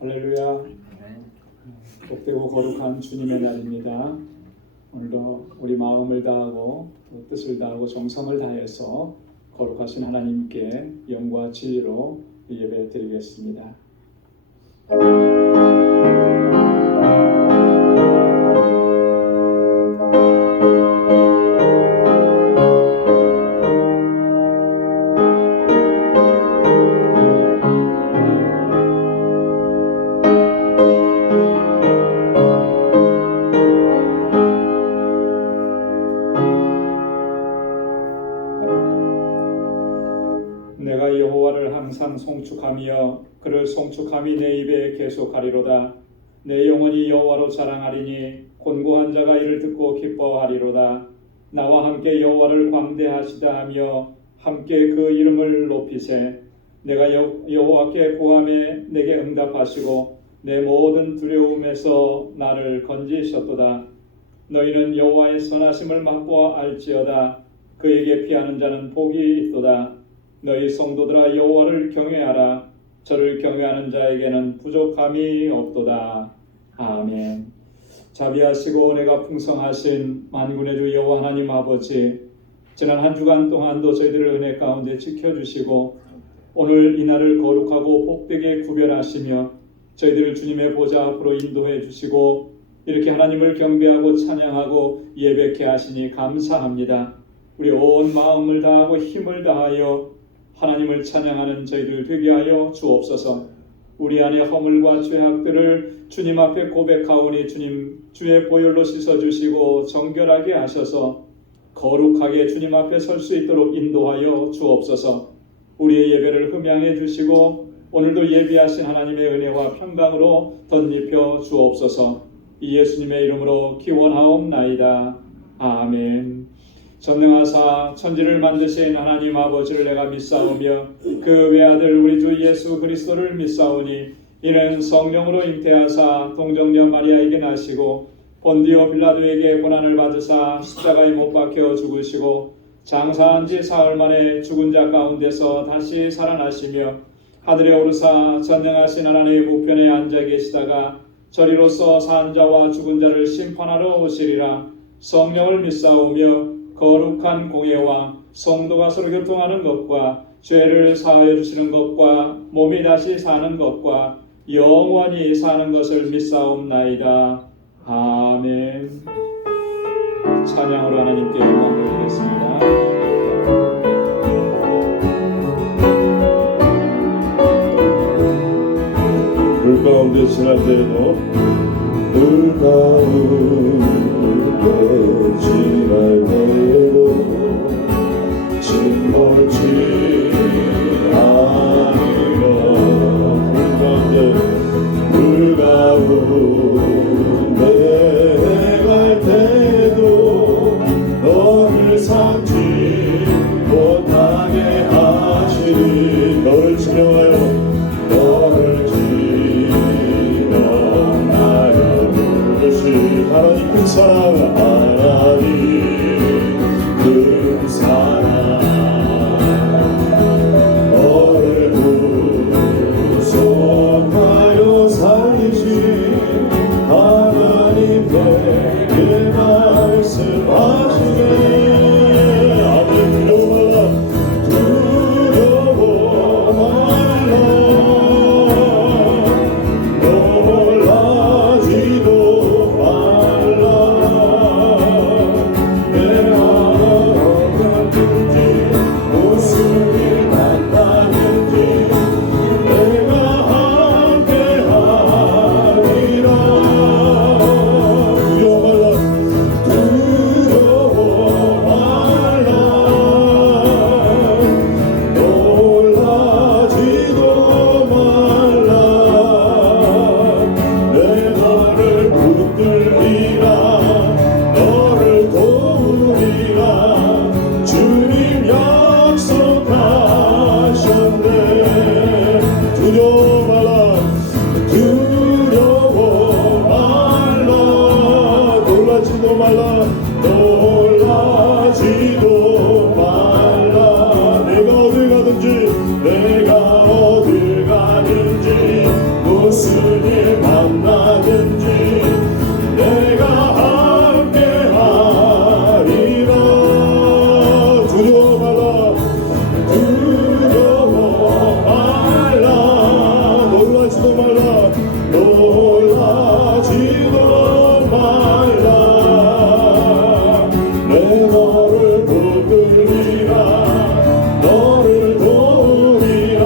할렐루야. 복되고 거룩한 주님의 날입니다. 오늘도 우리 마음을 다하고 뜻을 다하고 정성을 다해서 거룩하신 하나님께 영과 진리로 예배 드리겠습니다. 내가 여호와를 항상 송축하며 그를 송축함이 내 입에 계속하리로다. 내 영혼이 여호와로 자랑하리니 곤고한 자가 이를 듣고 기뻐하리로다. 나와 함께 여호와를 광대하시다 하며 함께 그 이름을 높이세. 내가 여호와께 구하매 내게 응답하시고 내 모든 두려움에서 나를 건지셨도다. 너희는 여호와의 선하심을 맛보아 알지어다. 그에게 피하는 자는 복이 있도다. 너희 성도들아 여호와를 경외하라. 저를 경외하는 자에게는 부족함이 없도다. 아멘. 자비하시고 은혜가 풍성하신 만군의 주 여호와 하나님 아버지, 지난 한 주간 동안도 저희들을 은혜 가운데 지켜주시고 오늘 이 날을 거룩하고 복되게 구별하시며 저희들을 주님의 보좌 앞으로 인도해 주시고 이렇게 하나님을 경배하고 찬양하고 예배케 하시니 감사합니다. 우리 온 마음을 다하고 힘을 다하여 하나님을 찬양하는 저희들 되게 하여 주옵소서. 우리 안의 허물과 죄악들을 주님 앞에 고백하오니 주님 주의 보혈로 씻어주시고 정결하게 하셔서 거룩하게 주님 앞에 설 수 있도록 인도하여 주옵소서. 우리의 예배를 흠양해 주시고 오늘도 예비하신 하나님의 은혜와 평강으로 덧입혀 주옵소서. 이 예수님의 이름으로 기원하옵나이다. 아멘. 전능하사 천지를 만드신 하나님 아버지를 내가 믿사오며 그 외아들 우리 주 예수 그리스도를 믿사오니 이는 성령으로 잉태하사 동정녀 마리아에게 나시고 본디오 빌라도에게 고난을 받으사 십자가에 못 박혀 죽으시고 장사한 지 사흘 만에 죽은 자 가운데서 다시 살아나시며 하늘에 오르사 전능하신 하나님의 우편에 앉아 계시다가 저리로서 산 자와 죽은 자를 심판하러 오시리라. 성령을 믿사오며 거룩한 공예와 성도가 서로 교통하는 것과 죄를 사하여 주시는 것과 몸이 다시 사는 것과 영원히 사는 것을 믿사옵나이다. 아멘. 찬양으로 하나님께 영광 돌리겠습니다. 물 가운데 지날 때에도 물 가운데 지날 때에도 침몰치 아니라 물 가운데 갈 때도 너를 삼지 못하게 하시리. 너를 지명하여 너를 지명하여 부르시 하나님 큰 사랑, 하나님 큰 사랑, 너를 구속하여 살리신 하나님 내게 말씀하시네. 놀라지도 말라. 예수님 만나든지 내가 함께하리라. 두려워 말라, 두려워 말라, 놀라지도 말라, 놀라지도 말라. 내 너를 붙들리라, 너를 도우리라.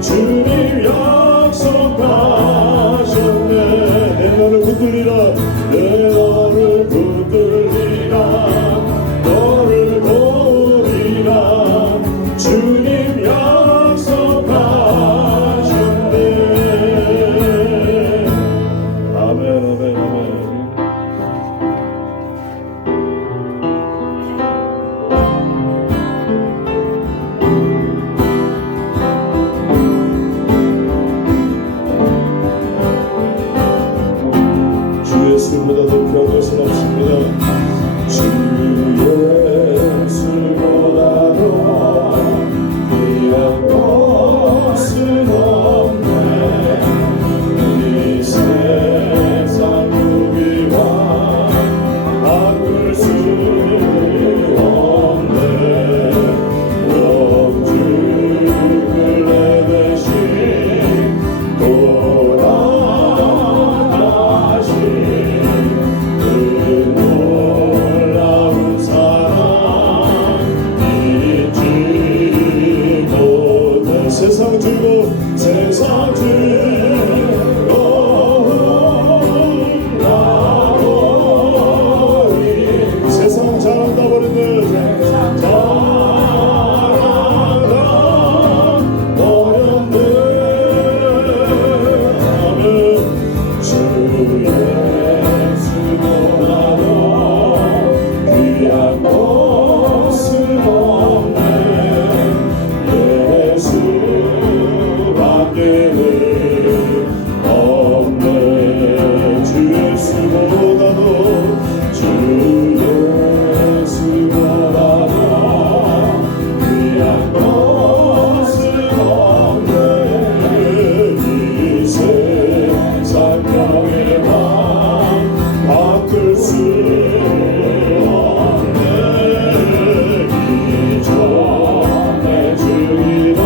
주님 약속하셨네. 내 너를 붙들리라, 내 너를 붙들리라, 너를 도우리라. 주님 약속하셨네. 아멘, 아멘, 아멘. 주 예수보다 더 귀한 것은 없습니다. 주 예수보다 더 귀한 것은 없네. 이 세상 누비와 바꿀 수 없네. 영주를 내 대신 돌아가신 그 놀라운 사랑 잊지 못해. 세상 즐거움, 세상 즐거움 나버린, 세상 잘한다 버렸네. 잘한다 버렸네. 아멘. 주 예수보다 더 귀한 것은 없네. 예수밖에는 없네. 주 예수보다 더, 주 예수보다 더 귀한 것은 없네. 이 세상 병의 방 바꿀 수 없네. 이전에 즐기던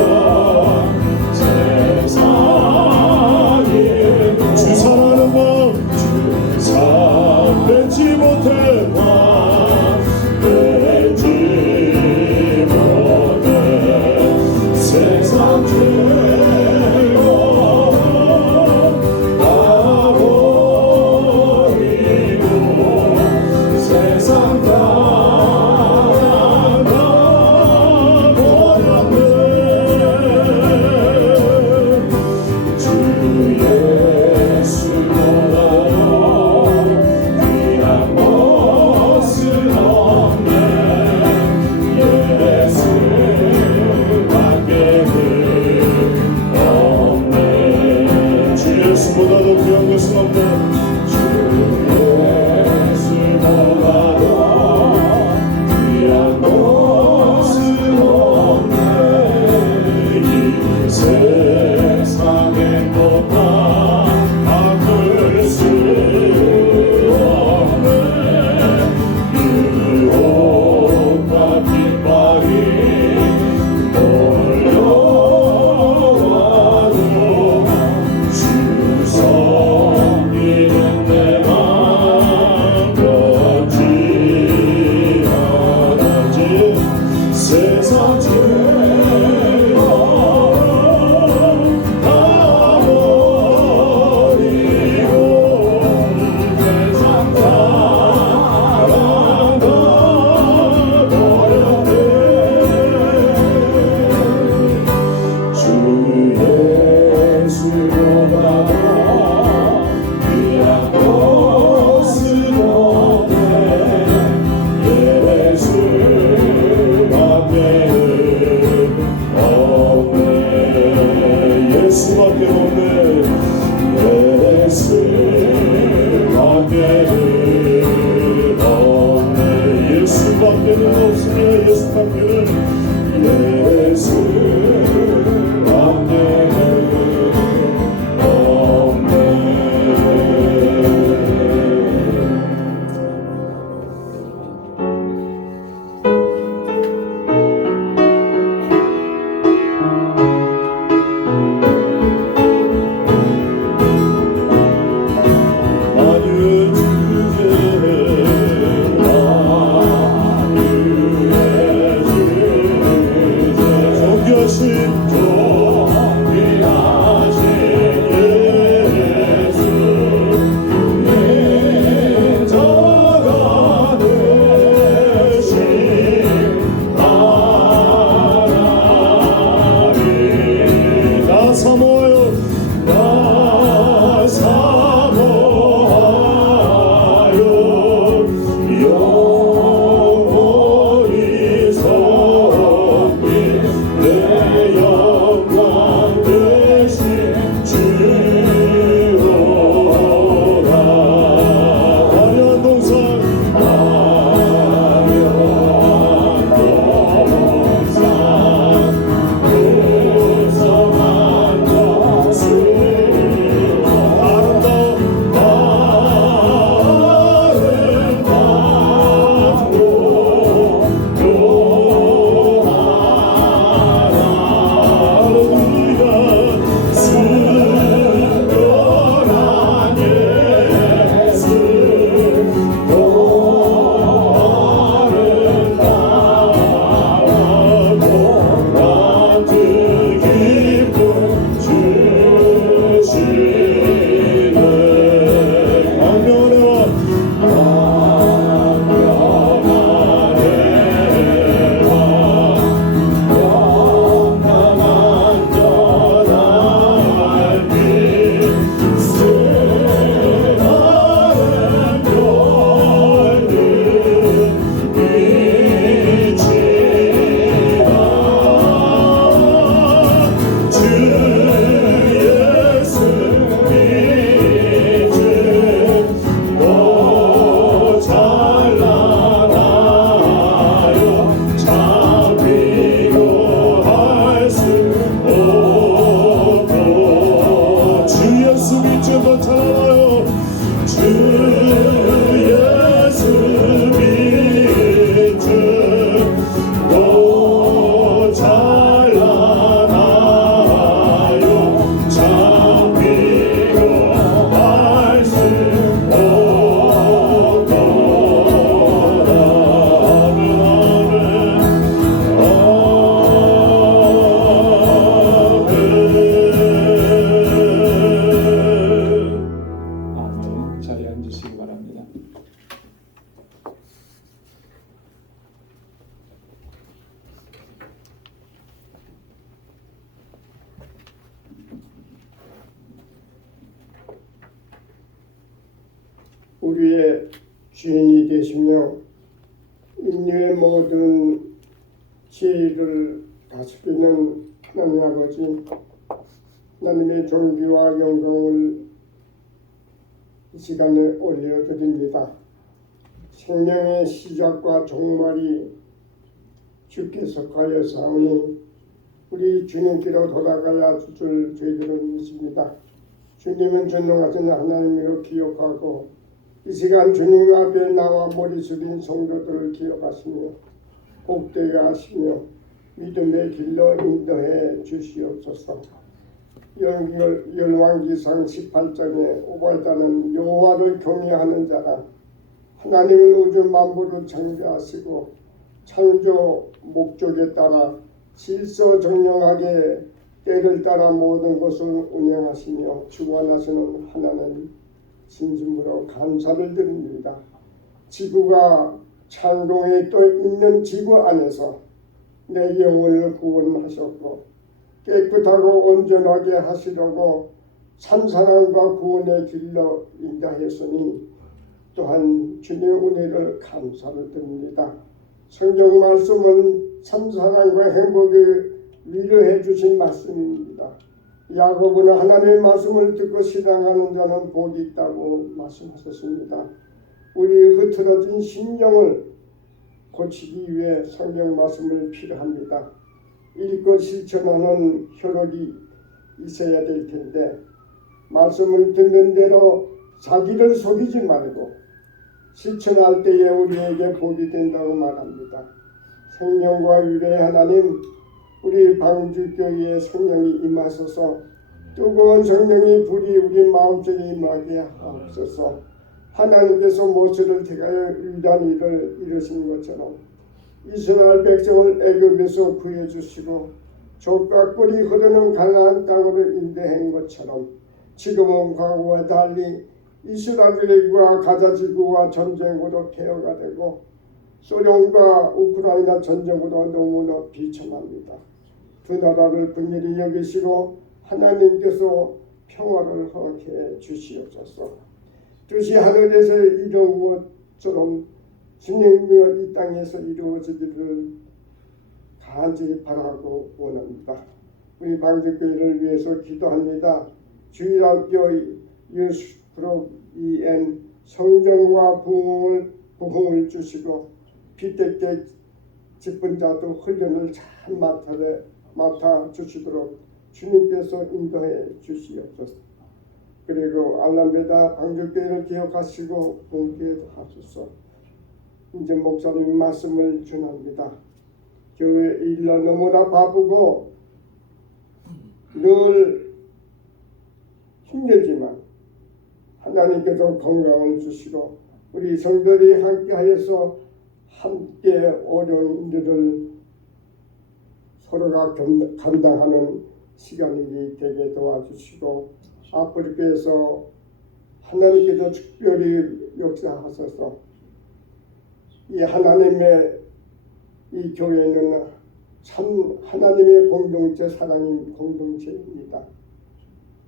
세상에 주 사랑하는 마음, 주 사랑 뺏지 못해 마, 뺏지 못해. 세상 즐거움 나버리고 세상 나버렸네. 주 예수보다 더 귀한 것은 없네. 예수밖에는 없네. 주 예수보다 더 귀한 것은 없네. 주 예수보다 더 귀한 것은 없네. 이 세상의 것과 바꿀 수 없네. 유혹과 핍박이 몰려와도 주 섬기는 예수 믿지 못하나요? 주 예수 믿지 또 찬란하여 장비로 말씀 아멘. 자리에 앉으시기 바랍니다. 우리의 주인이 되시며 인류의 모든 지혜를 다스리는 하나님 아버지, 하나님의 존귀와 영광을 이 시간에 올려드립니다. 생명의 시작과 종말이 주께서 가여사오니 우리 주님께로 돌아가야 줄 저희들은 믿습니다. 주님은 전능하신 하나님으로 기억하고 이 시간 주님 앞에 나와 머리 숙인 성도들을 기억하시며 복되게 하시며 믿음의 길로 인도해 주시옵소서. 열왕기상 18장에 오바다는 여호와를 경외하는 자라. 하나님은 우주 만물을 창조하시고 창조 목적에 따라 질서정령하게 때를 따라 모든 것을 운영하시며 주관하시는 하나님 진심으로 감사를 드립니다. 지구가 창동에 떠 있는 지구 안에서 내 영혼을 구원하셨고 깨끗하고 온전하게 하시려고 참사랑과 구원의 길로 인도하였으니 또한 주님의 은혜를 감사를 드립니다. 성경 말씀은 참사랑과 행복을 위로해 주신 말씀입니다. 야고보는 하나님의 말씀을 듣고 신앙하는 자는 복이 있다고 말씀하셨습니다. 우리 흐트러진 심령을 고치기 위해 성경 말씀을 필요합니다. 읽고 실천하는 혈육이 있어야 될 텐데 말씀을 듣는 대로 자기를 속이지 말고 실천할 때에 우리에게 복이 된다고 말합니다. 생명과 위로의 하나님, 우리 방주교회에 성령이 임하소서. 뜨거운 성령의 불이 우리 마음속에 임하게 하옵소서. 하나님께서 모세를 택하여 위대한 일을 이루신 것처럼 이스라엘 백성을 애굽에서 구해주시고 젖과 꿀이 흐르는 가나안 땅으로 인도한 것처럼 지금은 과거와 달리 이스라엘과 가자지구와 전쟁으로 폐허가 되고 소련과 우크라이나 전쟁으로 너무나 비참합니다. 두 나라를 분일히 여기시고 하나님께서 평화를 허락해 주시옵소서. 뜻이 하늘에서 이루어진 것처럼 주님이여 이 땅에서 이루어지기를 간절히 바라고 원합니다. 우리 방주교회를 위해서 기도합니다. 주일학교 예수 그룹 EN 성령과 부흥을 주시고 비대께 기쁜 자도 훈련을 잘 맡아 주시도록 주님께서 인도해 주시옵소서. 그리고 알람베다 방주교회를 기억하시고 공개도 하소서. 이제 목사님 말씀을 전합니다. 교회 일로 너무나 바쁘고 늘 힘들지만 하나님께서 건강을 주시고 우리 성도들이 함께하여서 함께 어려운 일들을 서로가 감당하는 시간이 되게 도와주시고 아프리카에서 하나님께서 특별히 역사하셔서 이 하나님의 이 교회는 참 하나님의 공동체, 사랑인 공동체입니다.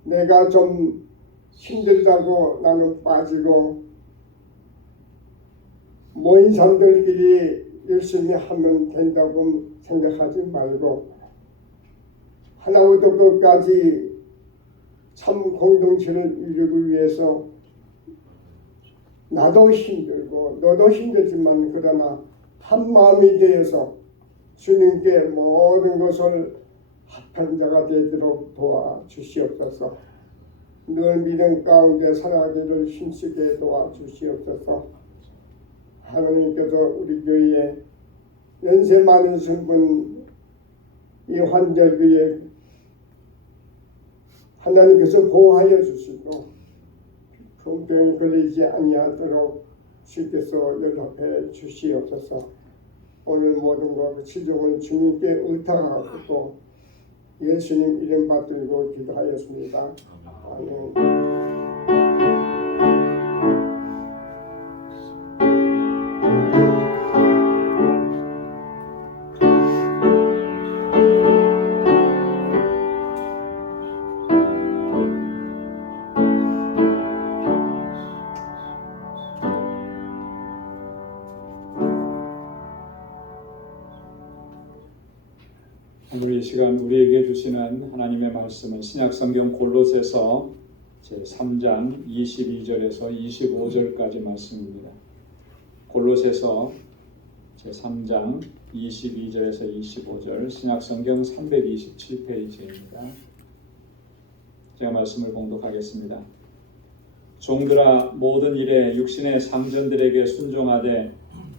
내가 좀 힘들다고 나는 빠지고 모인 사람들끼리 열심히 하면 된다고 생각하지 말고 하나부터 끝까지 참 공동체를 이루기 위해서 나도 힘들고 너도 힘들지만 그러나 한 마음이 되어서 주님께 모든 것을 합한 자가 되도록 도와주시옵소서. 늘 믿음 가운데 살아가기를 힘쓰게 도와주시옵소서. 하나님께서 우리 교회에 연세 많으신 분 이 환자교회 하나님께서 보호하여 주시고 병에 걸리지 아니하도록 주께서 연합해 주시옵소서. 오늘 모든 것 치종을 주님께 의탁하고 예수님 이름 받들고 기도하였습니다. 아멘. 오늘 이 시간 우리에게 주시는 하나님의 말씀은 신약성경 골로새서 제3장 22절에서 25절까지 말씀입니다. 골로새서 제3장 22절에서 25절 신약성경 327페이지입니다. 제가 말씀을 봉독하겠습니다. 종들아 모든 일에 육신의 상전들에게 순종하되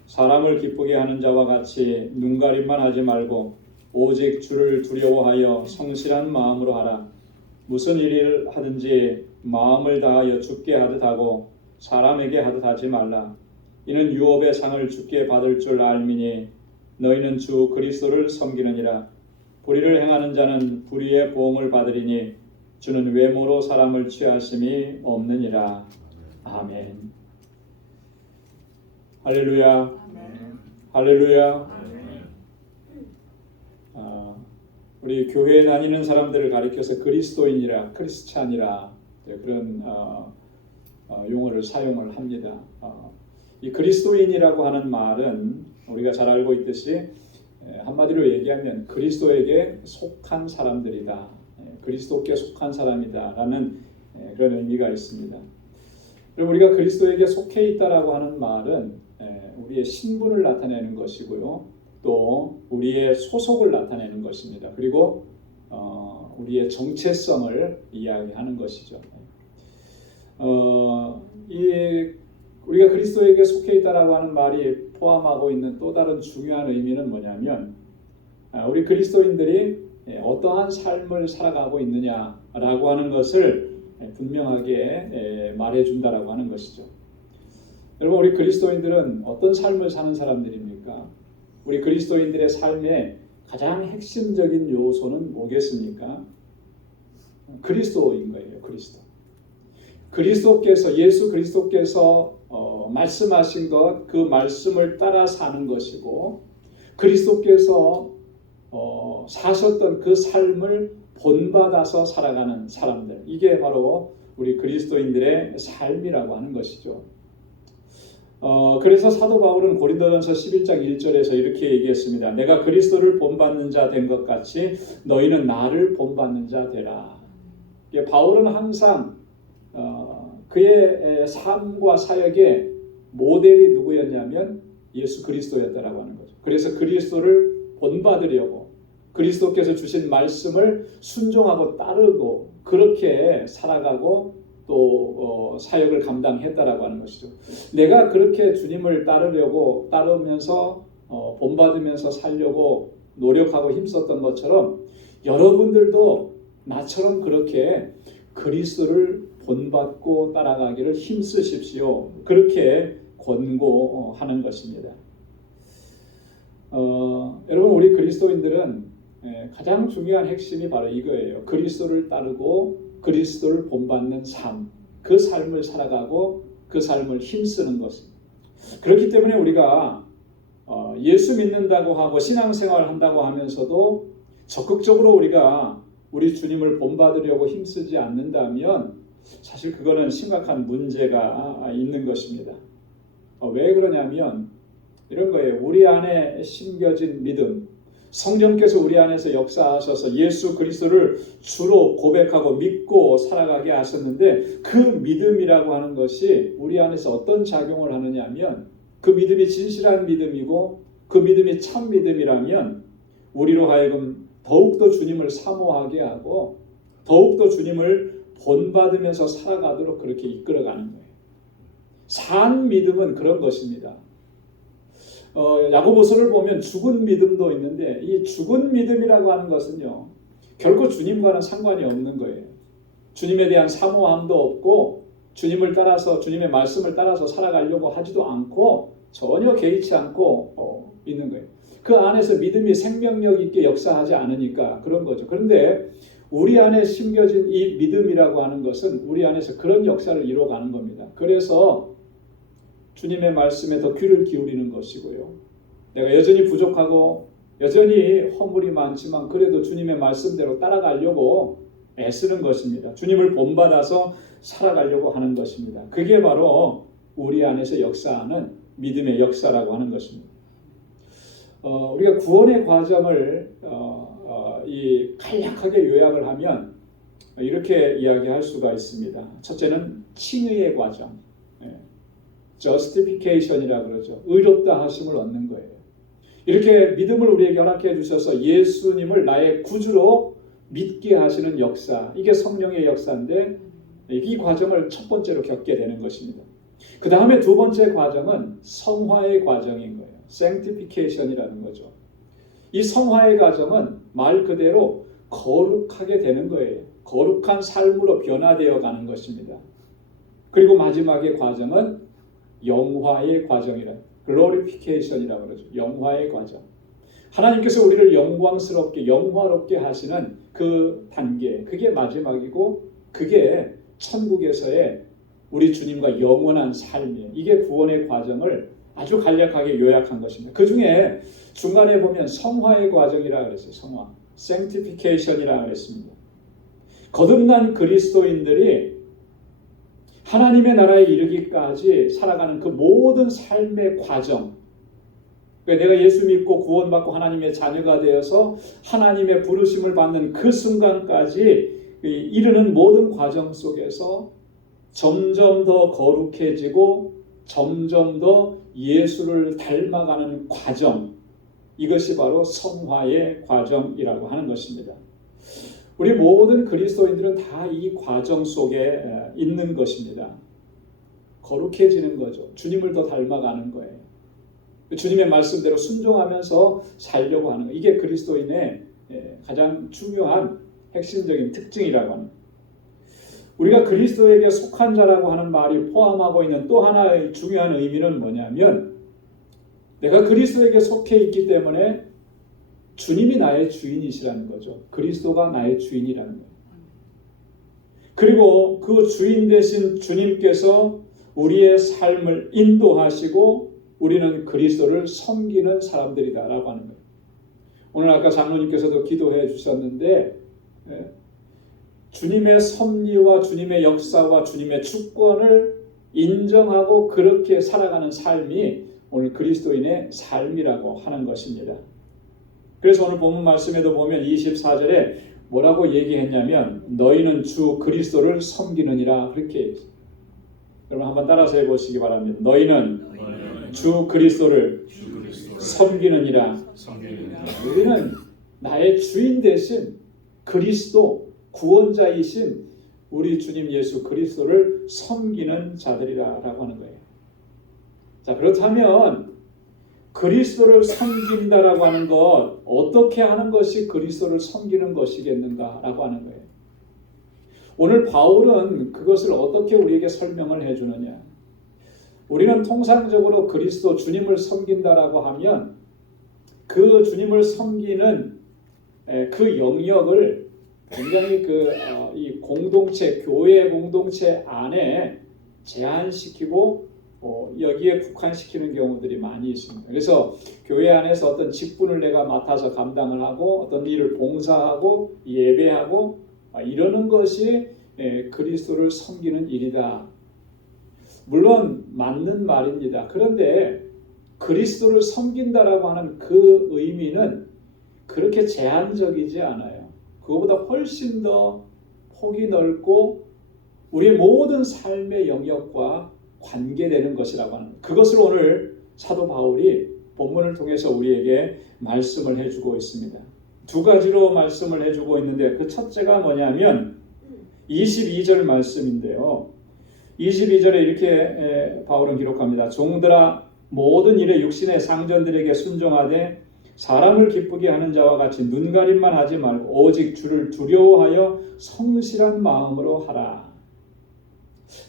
사람을 기쁘게 하는 자와 같이 눈가림만 하지 말고 오직 주를 두려워하여 성실한 마음으로 하라. 무슨 일을 하든지 마음을 다하여 주께 하듯 하고 사람에게 하듯 하지 말라. 이는 유업의 상을 주께 받을 줄 알미니 너희는 주 그리스도를 섬기느니라. 불의를 행하는 자는 불의의 보응을 받으리니 주는 외모로 사람을 취하심이 없느니라. 아멘. 할렐루야. 할렐루야. 우리 교회에 다니는 사람들을 가리켜서 그리스도인이라 크리스찬이라 그런 용어를 사용을 합니다. 이 그리스도인이라고 하는 말은 우리가 잘 알고 있듯이 한마디로 얘기하면 그리스도에게 속한 사람들이다. 그리스도께 속한 사람이다라는 그런 의미가 있습니다. 그럼 우리가 그리스도에게 속해 있다라고 하는 말은 우리의 신분을 나타내는 것이고요. 또 우리의 소속을 나타내는 것입니다. 그리고 우리의 정체성을 이야기하는 것이죠. 우리가 그리스도에게 속해 있다라고 하는 말이 포함하고 있는 또 다른 중요한 의미는 뭐냐면 우리 그리스도인들이 어떠한 삶을 살아가고 있느냐라고 하는 것을 분명하게 말해준다라고 하는 것이죠. 여러분 우리 그리스도인들은 어떤 삶을 사는 사람들입니까? 우리 그리스도인들의 삶의 가장 핵심적인 요소는 뭐겠습니까? 그리스도인 거예요. 그리스도께서 예수 그리스도께서 말씀하신 것 그 말씀을 따라 사는 것이고 그리스도께서 사셨던 그 삶을 본받아서 살아가는 사람들 이게 바로 우리 그리스도인들의 삶이라고 하는 것이죠. 그래서 사도 바울은 고린도전서 11장 1절에서 이렇게 얘기했습니다. 내가 그리스도를 본받는 자 된 것 같이 너희는 나를 본받는 자 되라. 바울은 항상 그의 삶과 사역의 모델이 누구였냐면 예수 그리스도였다라고 하는 거죠. 그래서 그리스도를 본받으려고 그리스도께서 주신 말씀을 순종하고 따르고 그렇게 살아가고 또 사역을 감당했다라고 하는 것이죠. 내가 그렇게 주님을 따르면서 본받으면서 살려고 노력하고 힘썼던 것처럼 여러분들도 나처럼 그렇게 그리스도를 본받고 따라가기를 힘쓰십시오. 그렇게 권고하는 것입니다. 여러분 우리 그리스도인들은 가장 중요한 핵심이 바로 이거예요. 그리스도를 따르고 그리스도를 본받는 삶, 그 삶을 살아가고 그 삶을 힘쓰는 것입니다. 그렇기 때문에 우리가 예수 믿는다고 하고 신앙생활을 한다고 하면서도 적극적으로 우리가 우리 주님을 본받으려고 힘쓰지 않는다면 사실 그거는 심각한 문제가 있는 것입니다. 왜 그러냐면 이런 거예요. 우리 안에 심겨진 믿음, 성령께서 우리 안에서 역사하셔서 예수 그리스도를 주로 고백하고 믿고 살아가게 하셨는데 그 믿음이라고 하는 것이 우리 안에서 어떤 작용을 하느냐 하면 그 믿음이 진실한 믿음이고 그 믿음이 참 믿음이라면 우리로 하여금 더욱더 주님을 사모하게 하고 더욱더 주님을 본받으면서 살아가도록 그렇게 이끌어가는 거예요. 산 믿음은 그런 것입니다. 야고보서를 보면 죽은 믿음도 있는데 이 죽은 믿음이라고 하는 것은요, 결코 주님과는 상관이 없는 거예요. 주님에 대한 사모함도 없고 주님을 따라서, 주님의 말씀을 따라서 살아가려고 하지도 않고 전혀 개의치 않고 있는 거예요. 그 안에서 믿음이 생명력 있게 역사하지 않으니까 그런 거죠. 그런데 우리 안에 심겨진 이 믿음이라고 하는 것은 우리 안에서 그런 역사를 이루어가는 겁니다. 그래서 주님의 말씀에 더 귀를 기울이는 것이고요. 내가 여전히 부족하고 여전히 허물이 많지만 그래도 주님의 말씀대로 따라가려고 애쓰는 것입니다. 주님을 본받아서 살아가려고 하는 것입니다. 그게 바로 우리 안에서 역사하는 믿음의 역사라고 하는 것입니다. 우리가 구원의 과정을 간략하게 요약을 하면 이렇게 이야기할 수가 있습니다. 첫째는 칭의의 과정, justification이라고 그러죠. 의롭다 하심을 얻는 거예요. 이렇게 믿음을 우리에게 허락해 주셔서 예수님을 나의 구주로 믿게 하시는 역사, 이게 성령의 역사인데 이 과정을 첫 번째로 겪게 되는 것입니다. 그 다음에 두 번째 과정은 성화의 과정인 거예요. sanctification이라는 거죠. 이 성화의 과정은 말 그대로 거룩하게 되는 거예요. 거룩한 삶으로 변화되어 가는 것입니다. 그리고 마지막의 과정은 영화의 과정이라, glorification이라고 그러죠. 영화의 과정. 하나님께서 우리를 영광스럽게, 영화롭게 하시는 그 단계, 그게 마지막이고 그게 천국에서의 우리 주님과 영원한 삶이에요. 이게 구원의 과정을 아주 간략하게 요약한 것입니다. 그 중에 중간에 보면 성화의 과정이라고 그랬어요. 성화, sanctification이라고 그랬습니다. 거듭난 그리스도인들이 하나님의 나라에 이르기까지 살아가는 그 모든 삶의 과정, 그러니까 내가 예수 믿고 구원받고 하나님의 자녀가 되어서 하나님의 부르심을 받는 그 순간까지 이르는 모든 과정 속에서 점점 더 거룩해지고 점점 더 예수를 닮아가는 과정, 이것이 바로 성화의 과정이라고 하는 것입니다. 우리 모든 그리스도인들은 다 이 과정 속에 있는 것입니다. 거룩해지는 거죠. 주님을 더 닮아가는 거예요. 주님의 말씀대로 순종하면서 살려고 하는 거예요. 이게 그리스도인의 가장 중요한 핵심적인 특징이라고 합니다. 우리가 그리스도에게 속한 자라고 하는 말이 포함하고 있는 또 하나의 중요한 의미는 뭐냐면, 내가 그리스도에게 속해 있기 때문에 주님이 나의 주인이시라는 거죠. 그리스도가 나의 주인이라는 거예요. 그리고 그 주인 되신 주님께서 우리의 삶을 인도하시고 우리는 그리스도를 섬기는 사람들이다라고 하는 거예요. 오늘 아까 장로님께서도 기도해 주셨는데, 주님의 섭리와 주님의 역사와 주님의 주권을 인정하고 그렇게 살아가는 삶이 오늘 그리스도인의 삶이라고 하는 것입니다. 그래서 오늘 본문 말씀에도 보면 24절에 뭐라고 얘기했냐면, 너희는 주 그리스도를 섬기느니라, 그렇게 했어요. 여러분 한번 따라서 해보시기 바랍니다. 너희는 주 그리스도를 섬기느니라. 우리는 나의 주인 되신 그리스도, 구원자이신 우리 주님 예수 그리스도를 섬기는 자들이라고 하는 거예요. 자, 그렇다면 그리스도를 섬긴다라고 하는 것, 어떻게 하는 것이 그리스도를 섬기는 것이겠는가라고 하는 거예요. 오늘 바울은 그것을 어떻게 우리에게 설명을 해주느냐. 우리는 통상적으로 그리스도 주님을 섬긴다라고 하면 그 주님을 섬기는 그 영역을 굉장히 이 공동체, 교회 공동체 안에 제한시키고 여기에 국한시키는 경우들이 많이 있습니다. 그래서 교회 안에서 어떤 직분을 내가 맡아서 감당을 하고 어떤 일을 봉사하고 예배하고 이러는 것이 그리스도를 섬기는 일이다. 물론 맞는 말입니다. 그런데 그리스도를 섬긴다라고 하는 그 의미는 그렇게 제한적이지 않아요. 그거보다 훨씬 더 폭이 넓고 우리의 모든 삶의 영역과 관계되는 것이라고 하는, 그것을 오늘 사도 바울이 본문을 통해서 우리에게 말씀을 해주고 있습니다. 두 가지로 말씀을 해주고 있는데, 그 첫째가 뭐냐면 22절 말씀인데요. 22절에 이렇게 바울은 기록합니다. 종들아 모든 일에 육신의 상전들에게 순종하되 사람을 기쁘게 하는 자와 같이 눈가림만 하지 말고 오직 주를 두려워하여 성실한 마음으로 하라.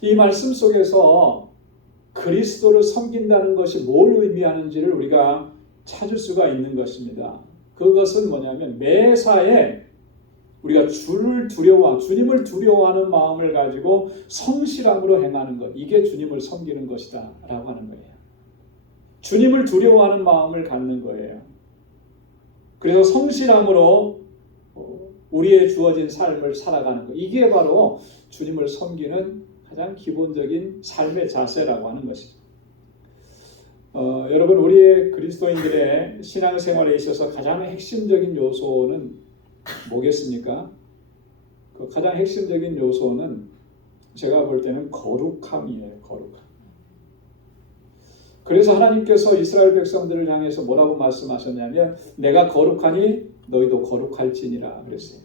이 말씀 속에서 그리스도를 섬긴다는 것이 뭘 의미하는지를 우리가 찾을 수가 있는 것입니다. 그것은 뭐냐면 매사에 우리가 주님을 두려워하는 마음을 가지고 성실함으로 행하는 것, 이게 주님을 섬기는 것이다 라고 하는 거예요. 주님을 두려워하는 마음을 갖는 거예요. 그래서 성실함으로 우리의 주어진 삶을 살아가는 것, 이게 바로 주님을 섬기는 가장 기본적인 삶의 자세라고 하는 것이죠. 여러분, 우리의 그리스도인들의 신앙생활에 있어서 가장 핵심적인 요소는 뭐겠습니까? 그 가장 핵심적인 요소는 제가 볼 때는 거룩함이에요. 거룩함. 그래서 하나님께서 이스라엘 백성들을 향해서 뭐라고 말씀하셨냐면 내가 거룩하니 너희도 거룩할지니라 그랬어요.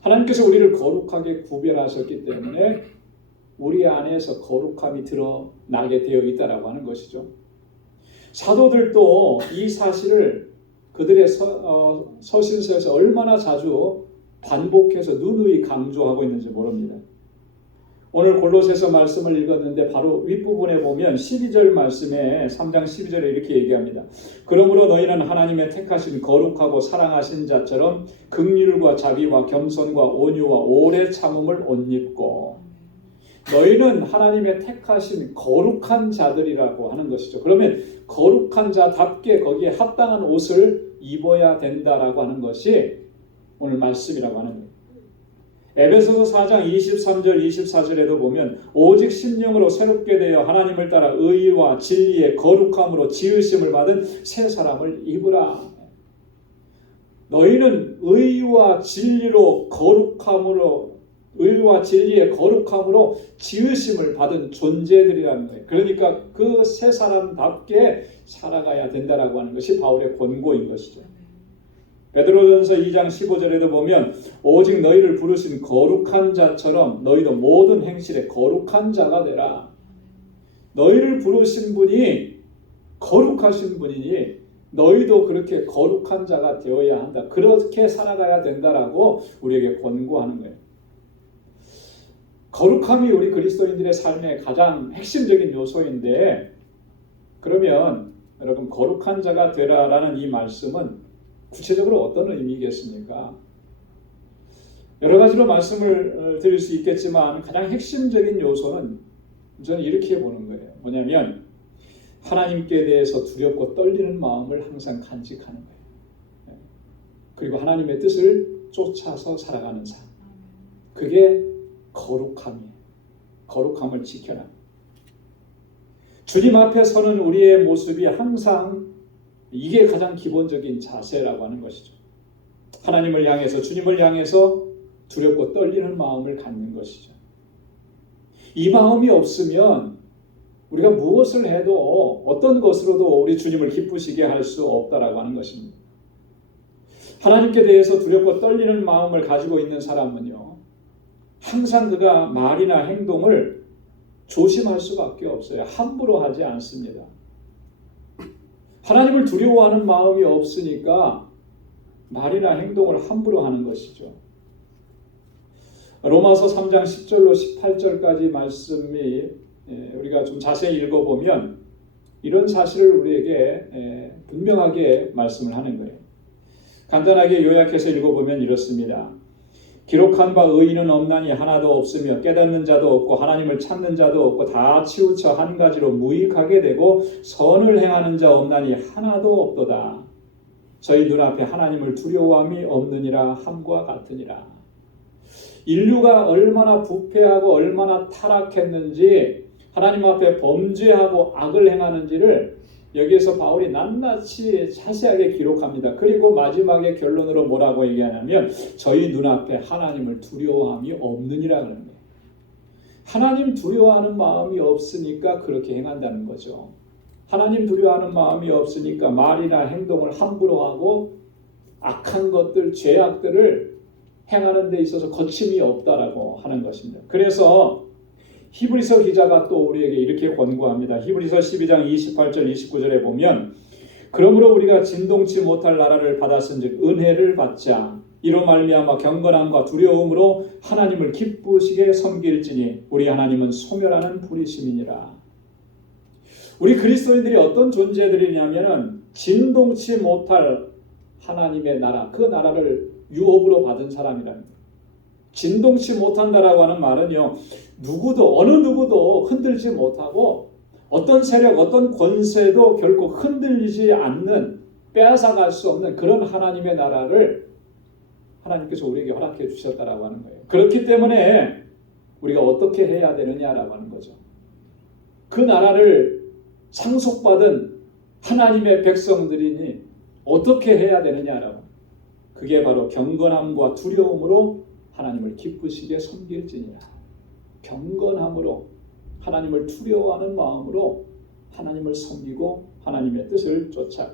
하나님께서 우리를 거룩하게 구별하셨기 때문에 우리 안에서 거룩함이 드러나게 되어 있다라고 하는 것이죠. 사도들도 이 사실을 그들의 서신서에서 얼마나 자주 반복해서 누누이 강조하고 있는지 모릅니다. 오늘 골로새서 말씀을 읽었는데 바로 윗부분에 보면 12절 말씀에 3장 12절에 이렇게 얘기합니다. 그러므로 너희는 하나님의 택하신 거룩하고 사랑하신 자처럼 긍휼과 자비와 겸손과 온유와 오래 참음을 옷 입고, 너희는 하나님의 택하신 거룩한 자들이라고 하는 것이죠. 그러면 거룩한 자답게 거기에 합당한 옷을 입어야 된다라고 하는 것이 오늘 말씀이라고 하는 거예요. 에베소서 4장 23절 24절에도 보면 오직 심령으로 새롭게 되어 하나님을 따라 의와 진리의 거룩함으로 지으심을 받은 새 사람을 입으라. 너희는 의와 진리로 의와 진리의 거룩함으로 지으심을 받은 존재들이라는 거예요. 그러니까 그 새 사람답게 살아가야 된다라고 하는 것이 바울의 권고인 것이죠. 베드로전서 2장 15절에도 보면 오직 너희를 부르신 거룩한 자처럼 너희도 모든 행실에 거룩한 자가 되라. 너희를 부르신 분이 거룩하신 분이니 너희도 그렇게 거룩한 자가 되어야 한다. 그렇게 살아가야 된다라고 우리에게 권고하는 거예요. 거룩함이 우리 그리스도인들의 삶의 가장 핵심적인 요소인데, 그러면 여러분 거룩한 자가 되라라는 이 말씀은 구체적으로 어떤 의미겠습니까? 여러 가지로 말씀을 드릴 수 있겠지만 가장 핵심적인 요소는 저는 이렇게 보는 거예요. 뭐냐면 하나님께 대해서 두렵고 떨리는 마음을 항상 간직하는 거예요. 그리고 하나님의 뜻을 쫓아서 살아가는 삶. 그게 거룩함이에요. 거룩함을 지켜라. 주님 앞에 서는 우리의 모습이 항상 이게 가장 기본적인 자세라고 하는 것이죠. 하나님을 향해서, 주님을 향해서 두렵고 떨리는 마음을 갖는 것이죠. 이 마음이 없으면 우리가 무엇을 해도 어떤 것으로도 우리 주님을 기쁘시게 할 수 없다라고 하는 것입니다. 하나님께 대해서 두렵고 떨리는 마음을 가지고 있는 사람은요, 항상 그가 말이나 행동을 조심할 수밖에 없어요. 함부로 하지 않습니다. 하나님을 두려워하는 마음이 없으니까 말이나 행동을 함부로 하는 것이죠. 로마서 3장 10절로 18절까지 말씀이 우리가 좀 자세히 읽어보면 이런 사실을 우리에게 분명하게 말씀을 하는 거예요. 간단하게 요약해서 읽어보면 이렇습니다. 기록한 바 의인은 없나니 하나도 없으며 깨닫는 자도 없고 하나님을 찾는 자도 없고 다 치우쳐 한 가지로 무익하게 되고 선을 행하는 자 없나니 하나도 없도다. 저희 눈앞에 하나님을 두려워함이 없느니라 함과 같으니라. 인류가 얼마나 부패하고 얼마나 타락했는지, 하나님 앞에 범죄하고 악을 행하는지를 여기에서 바울이 낱낱이 자세하게 기록합니다. 그리고 마지막에 결론으로 뭐라고 얘기하냐면 저희 눈앞에 하나님을 두려워함이 없느니라 그러는 거예요. 하나님 두려워하는 마음이 없으니까 그렇게 행한다는 거죠. 하나님 두려워하는 마음이 없으니까 말이나 행동을 함부로 하고 악한 것들, 죄악들을 행하는 데 있어서 거침이 없다라고 하는 것입니다. 그래서 히브리서 기자가 또 우리에게 이렇게 권고합니다. 히브리서 12장 28절 29절에 보면 그러므로 우리가 진동치 못할 나라를 받았은즉 은혜를 받자. 이로 말미암아 경건함과 두려움으로 하나님을 기쁘시게 섬길지니 우리 하나님은 소멸하는 불이심이니라. 우리 그리스도인들이 어떤 존재들이냐면은 진동치 못할 하나님의 나라, 그 나라를 유업으로 받은 사람이랍니다. 진동치 못한다라고 하는 말은요, 어느 누구도 흔들지 못하고 어떤 세력, 어떤 권세도 결코 흔들리지 않는, 빼앗아갈 수 없는 그런 하나님의 나라를 하나님께서 우리에게 허락해 주셨다라고 하는 거예요. 그렇기 때문에 우리가 어떻게 해야 되느냐라고 하는 거죠. 그 나라를 상속받은 하나님의 백성들이니 어떻게 해야 되느냐라고. 그게 바로 경건함과 두려움으로 하나님을 기쁘시게 섬길지니라. 경건함으로, 하나님을 두려워하는 마음으로 하나님을 섬기고 하나님의 뜻을 쫓아.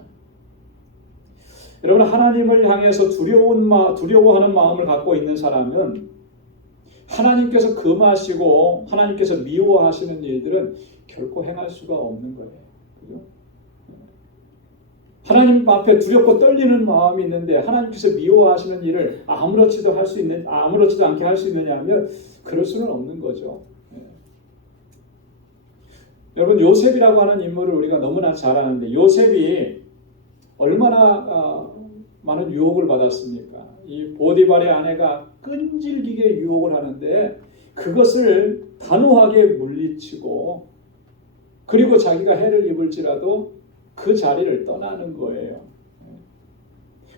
여러분, 하나님을 향해서 두려워하는 마음을 갖고 있는 사람은 하나님께서 금하시고 하나님께서 미워하시는 일들은 결코 행할 수가 없는 거예요. 그죠? 하나님 앞에 두렵고 떨리는 마음이 있는데 하나님께서 미워하시는 일을 아무렇지도 않게 할 수 있느냐 하면 그럴 수는 없는 거죠. 여러분, 요셉이라고 하는 인물을 우리가 너무나 잘 아는데 요셉이 얼마나 많은 유혹을 받았습니까? 이 보디발의 아내가 끈질기게 유혹을 하는데 그것을 단호하게 물리치고 그리고 자기가 해를 입을지라도 그 자리를 떠나는 거예요.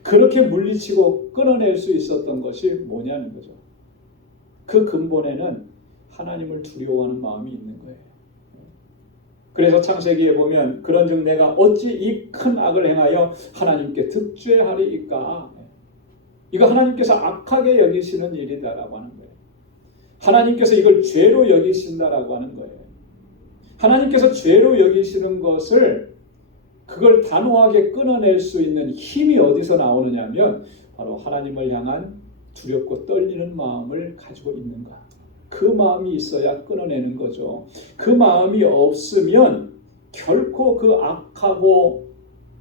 그렇게 물리치고 끊어낼 수 있었던 것이 뭐냐는 거죠. 그 근본에는 하나님을 두려워하는 마음이 있는 거예요. 그래서 창세기에 보면 그런즉 내가 어찌 이 큰 악을 행하여 하나님께 득죄하리이까. 이거 하나님께서 악하게 여기시는 일이다라고 하는 거예요. 하나님께서 이걸 죄로 여기신다라고 하는 거예요. 하나님께서 죄로 여기시는 것을 그걸 단호하게 끊어낼 수 있는 힘이 어디서 나오느냐면 바로 하나님을 향한 두렵고 떨리는 마음을 가지고 있는가. 그 마음이 있어야 끊어내는 거죠. 그 마음이 없으면 결코 그 악하고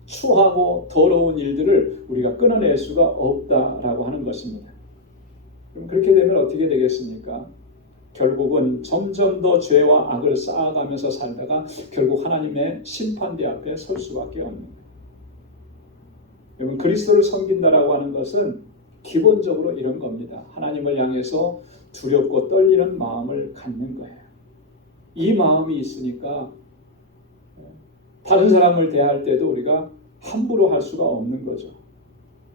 추하고 더러운 일들을 우리가 끊어낼 수가 없다라고 하는 것입니다. 그럼 그렇게 되면 어떻게 되겠습니까? 결국은 점점 더 죄와 악을 쌓아가면서 살다가 결국 하나님의 심판대 앞에 설 수밖에 없는 거예요. 여러분, 그리스도를 섬긴다라고 하는 것은 기본적으로 이런 겁니다. 하나님을 향해서 두렵고 떨리는 마음을 갖는 거예요. 이 마음이 있으니까 다른 사람을 대할 때도 우리가 함부로 할 수가 없는 거죠.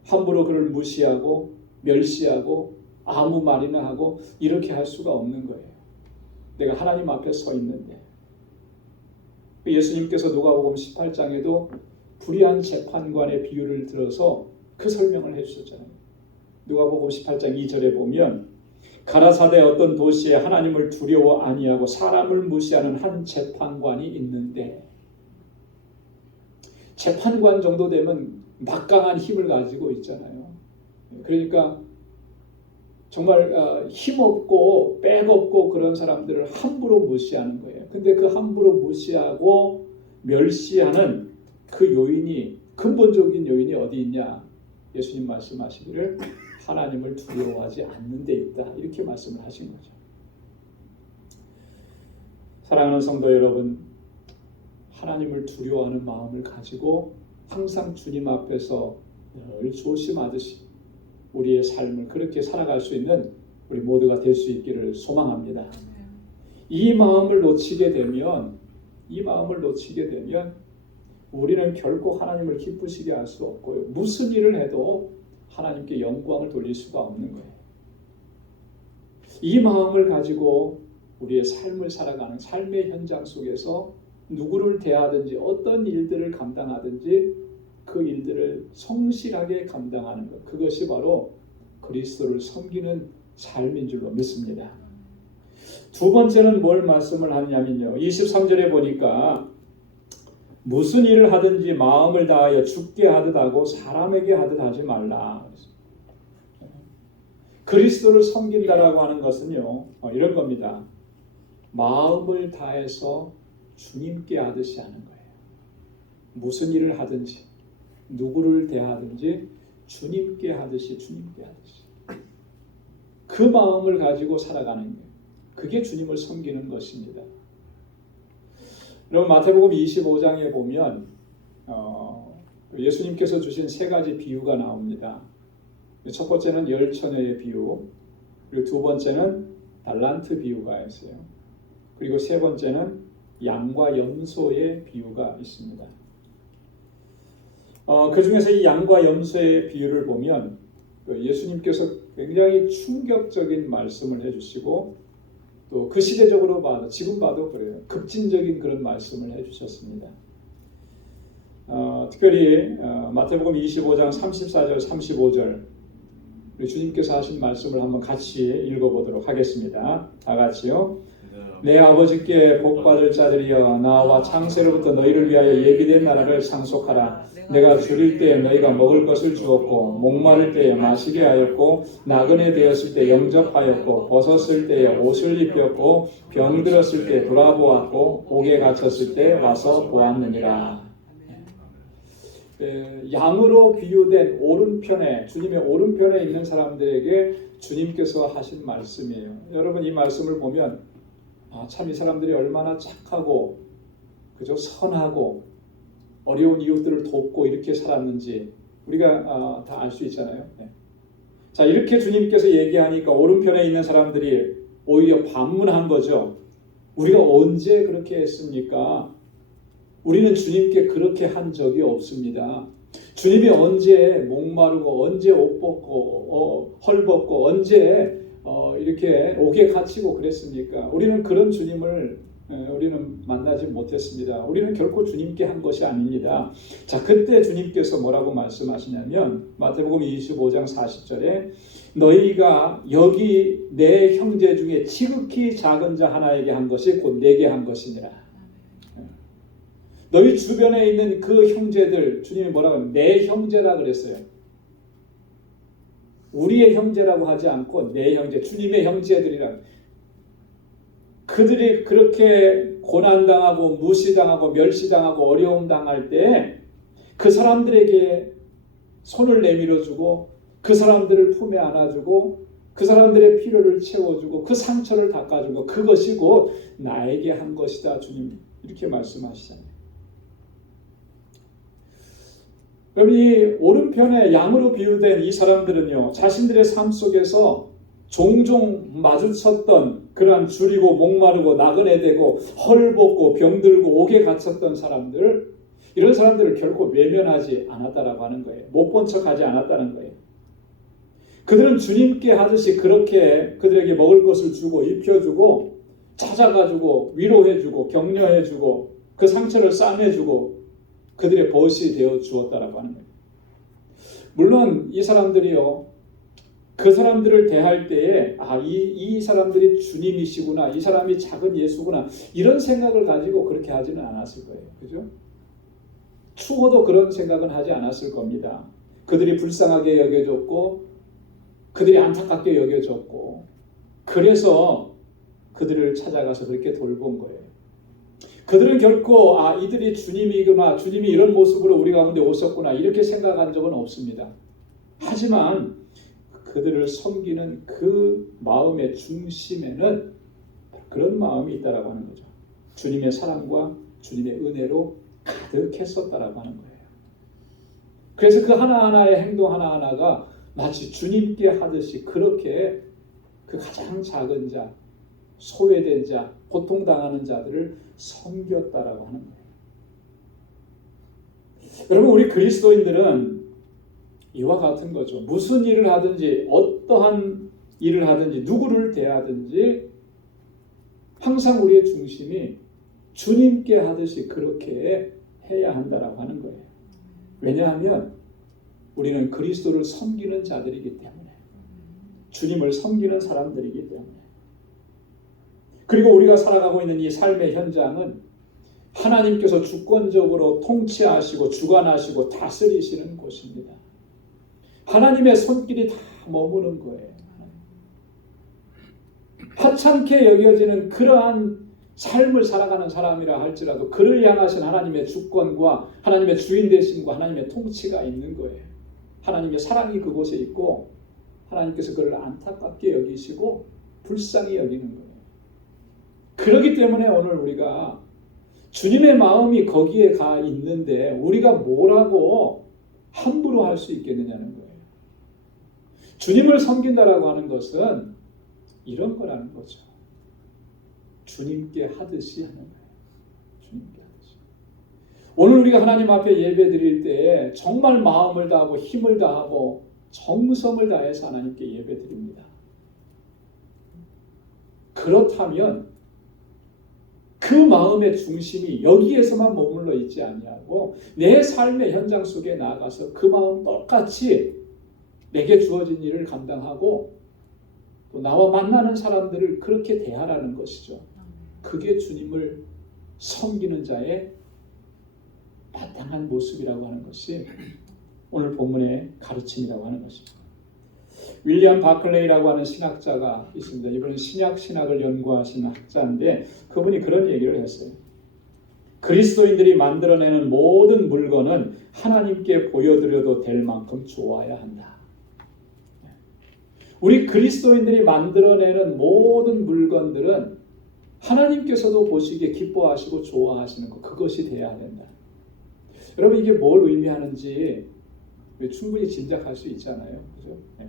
함부로 그를 무시하고 멸시하고 아무 말이나 하고 이렇게 할 수가 없는 거예요. 내가 하나님 앞에 서 있는데. 예수님께서 누가복음 18장에도 불의한 재판관의 비유를 들어서 그 설명을 해주셨잖아요. 누가복음 18장 2절에 보면 가라사대 어떤 도시에 하나님을 두려워 아니하고 사람을 무시하는 한 재판관이 있는데, 재판관 정도 되면 막강한 힘을 가지고 있잖아요. 그러니까 정말 힘없고 백없고 그런 사람들을 함부로 무시하는 거예요. 근데 그 함부로 무시하고 멸시하는 그 요인이, 근본적인 요인이 어디 있냐? 예수님 말씀하시기를 하나님을 두려워하지 않는 데 있다. 이렇게 말씀을 하신 거죠. 사랑하는 성도 여러분, 하나님을 두려워하는 마음을 가지고 항상 주님 앞에서 늘 조심하듯이 우리의 삶을 그렇게 살아갈 수 있는 우리 모두가 될 수 있기를 소망합니다. 이 마음을 놓치게 되면 우리는 결코 하나님을 기쁘시게 할 수 없고요. 무슨 일을 해도 하나님께 영광을 돌릴 수가 없는 거예요. 이 마음을 가지고 우리의 삶을 살아가는 삶의 현장 속에서 누구를 대하든지 어떤 일들을 감당하든지 그 일들을 성실하게 감당하는 것, 그것이 바로 그리스도를 섬기는 삶인 줄로 믿습니다. 두 번째는 뭘 말씀을 하느냐면요, 23절에 보니까 무슨 일을 하든지 마음을 다하여 주께 하듯 하고 사람에게 하듯 하지 말라. 그리스도를 섬긴다라고 하는 것은요, 이런 겁니다. 마음을 다해서 주님께 하듯이 하는 거예요. 무슨 일을 하든지 누구를 대하든지 주님께 하듯이 그 마음을 가지고 살아가는 거예요. 그게 주님을 섬기는 것입니다. 여러분 마태복음 25장에 보면 예수님께서 주신 세 가지 비유가 나옵니다. 첫 번째는 열처녀의 비유, 그리고 두 번째는 달란트 비유가 있어요. 그리고 세 번째는 양과 염소의 비유가 있습니다. 그 중에서 이 양과 염소의 비유를 보면 예수님께서 굉장히 충격적인 말씀을 해주시고 또 그 시대적으로 봐도 지금 봐도 그래요. 급진적인 그런 말씀을 해주셨습니다. 특별히 마태복음 25장 34절 35절 우리 주님께서 하신 말씀을 한번 같이 읽어보도록 하겠습니다. 다 같이요. 내 아버지께 복받을 자들이여 나와 창세로부터 너희를 위하여 예비된 나라를 상속하라. 내가 줄일 때에 너희가 먹을 것을 주었고 목마를 때에 마시게 하였고 나그네 되었을 때 영접하였고 벗었을 때에 옷을 입혔고 병들었을 때 돌아보았고 옥에 갇혔을 때 와서 보았느니라. 양으로 비유된 오른편에 주님의 오른편에 있는 사람들에게 주님께서 하신 말씀이에요. 여러분 이 말씀을 보면 참 이 사람들이 얼마나 착하고 그저 선하고 어려운 이웃들을 돕고 이렇게 살았는지 우리가 다 알 수 있잖아요. 네. 자 이렇게 주님께서 얘기하니까 오른편에 있는 사람들이 오히려 반문한 거죠. 우리가 언제 그렇게 했습니까? 우리는 주님께 그렇게 한 적이 없습니다. 주님이 언제 목마르고 언제 옷 벗고 헐벗고 언제 이렇게 옥에 갇히고 그랬습니까? 우리는 그런 주님을 우리는 만나지 못했습니다. 우리는 결코 주님께 한 것이 아닙니다. 자, 그때 주님께서 뭐라고 말씀하시냐면 마태복음 25장 40절에 너희가 여기 내 형제 중에 지극히 작은 자 하나에게 한 것이 곧 내게 한 것이니라. 너희 주변에 있는 그 형제들 주님이 뭐라고 하면 내 형제라 그랬어요. 우리의 형제라고 하지 않고 내 형제, 주님의 형제들이라. 그들이 그렇게 고난당하고 무시당하고 멸시당하고 어려움 당할 때 그 사람들에게 손을 내밀어주고 그 사람들을 품에 안아주고 그 사람들의 필요를 채워주고 그 상처를 닦아주고 그것이 곧 나에게 한 것이다. 주님 이렇게 말씀하시잖아요. 그럼 이 오른편에 양으로 비유된 이 사람들은요, 자신들의 삶 속에서 종종 마주쳤던 그러한 줄이고 목마르고 나그네 되고 헐벗고 병들고 옥에 갇혔던 사람들, 이런 사람들을 결코 외면하지 않았다라고 하는 거예요. 못 본 척하지 않았다는 거예요. 그들은 주님께 하듯이 그렇게 그들에게 먹을 것을 주고 입혀주고 찾아가지고 위로해주고 격려해주고 그 상처를 싸매주고 그들의 벗이 되어 주었다라고 하는 거예요. 물론 이 사람들이요, 그 사람들을 대할 때에 이 사람들이 주님이시구나, 이 사람이 작은 예수구나 이런 생각을 가지고 그렇게 하지는 않았을 거예요. 그죠? 추호도 그런 생각은 하지 않았을 겁니다. 그들이 불쌍하게 여겨졌고 그들이 안타깝게 여겨졌고 그래서 그들을 찾아가서 그렇게 돌본 거예요. 그들은 결코 이들이 주님이구나, 주님이 이런 모습으로 우리 가운데 오셨구나 이렇게 생각한 적은 없습니다. 하지만 그들을 섬기는 그 마음의 중심에는 그런 마음이 있다라고 하는 거죠. 주님의 사랑과 주님의 은혜로 가득했었다라고 하는 거예요. 그래서 그 하나하나의 행동 하나하나가 마치 주님께 하듯이 그렇게 그 가장 작은 자, 소외된 자, 고통당하는 자들을 섬겼다라고 하는 거예요. 여러분 우리 그리스도인들은 이와 같은 거죠. 무슨 일을 하든지 어떠한 일을 하든지 누구를 대하든지 항상 우리의 중심이 주님께 하듯이 그렇게 해야 한다라고 하는 거예요. 왜냐하면 우리는 그리스도를 섬기는 자들이기 때문에, 주님을 섬기는 사람들이기 때문에. 그리고 우리가 살아가고 있는 이 삶의 현장은 하나님께서 주권적으로 통치하시고 주관하시고 다스리시는 곳입니다. 하나님의 손길이 다 머무는 거예요. 하찮게 여겨지는 그러한 삶을 살아가는 사람이라 할지라도 그를 향하신 하나님의 주권과 하나님의 주인 되심과 하나님의 통치가 있는 거예요. 하나님의 사랑이 그곳에 있고 하나님께서 그를 안타깝게 여기시고 불쌍히 여기는 거예요. 그렇기 때문에 오늘 우리가 주님의 마음이 거기에 가 있는데 우리가 뭐라고 함부로 할 수 있겠느냐는 거예요. 주님을 섬긴다라고 하는 것은 이런 거라는 거죠. 주님께 하듯이 하는 거예요. 주님께 하듯이. 오늘 우리가 하나님 앞에 예배 드릴 때에 정말 마음을 다하고 힘을 다하고 정성을 다해서 하나님께 예배 드립니다. 그렇다면 그 마음의 중심이 여기에서만 머물러 있지 아니하고 내 삶의 현장 속에 나아가서 그 마음 똑같이 내게 주어진 일을 감당하고 또 나와 만나는 사람들을 그렇게 대하라는 것이죠. 그게 주님을 섬기는 자의 마땅한 모습이라고 하는 것이 오늘 본문의 가르침이라고 하는 것입니다. 윌리엄 바클레이라고 하는 신학자가 있습니다. 이분은 신약신학을 연구하신 학자인데 그분이 그런 얘기를 했어요. 그리스도인들이 만들어내는 모든 물건은 하나님께 보여드려도 될 만큼 좋아야 한다. 우리 그리스도인들이 만들어내는 모든 물건들은 하나님께서도 보시기에 기뻐하시고 좋아하시는 것, 그것이 돼야 된다. 여러분 이게 뭘 의미하는지 충분히 짐작할 수 있잖아요. 그죠? 네.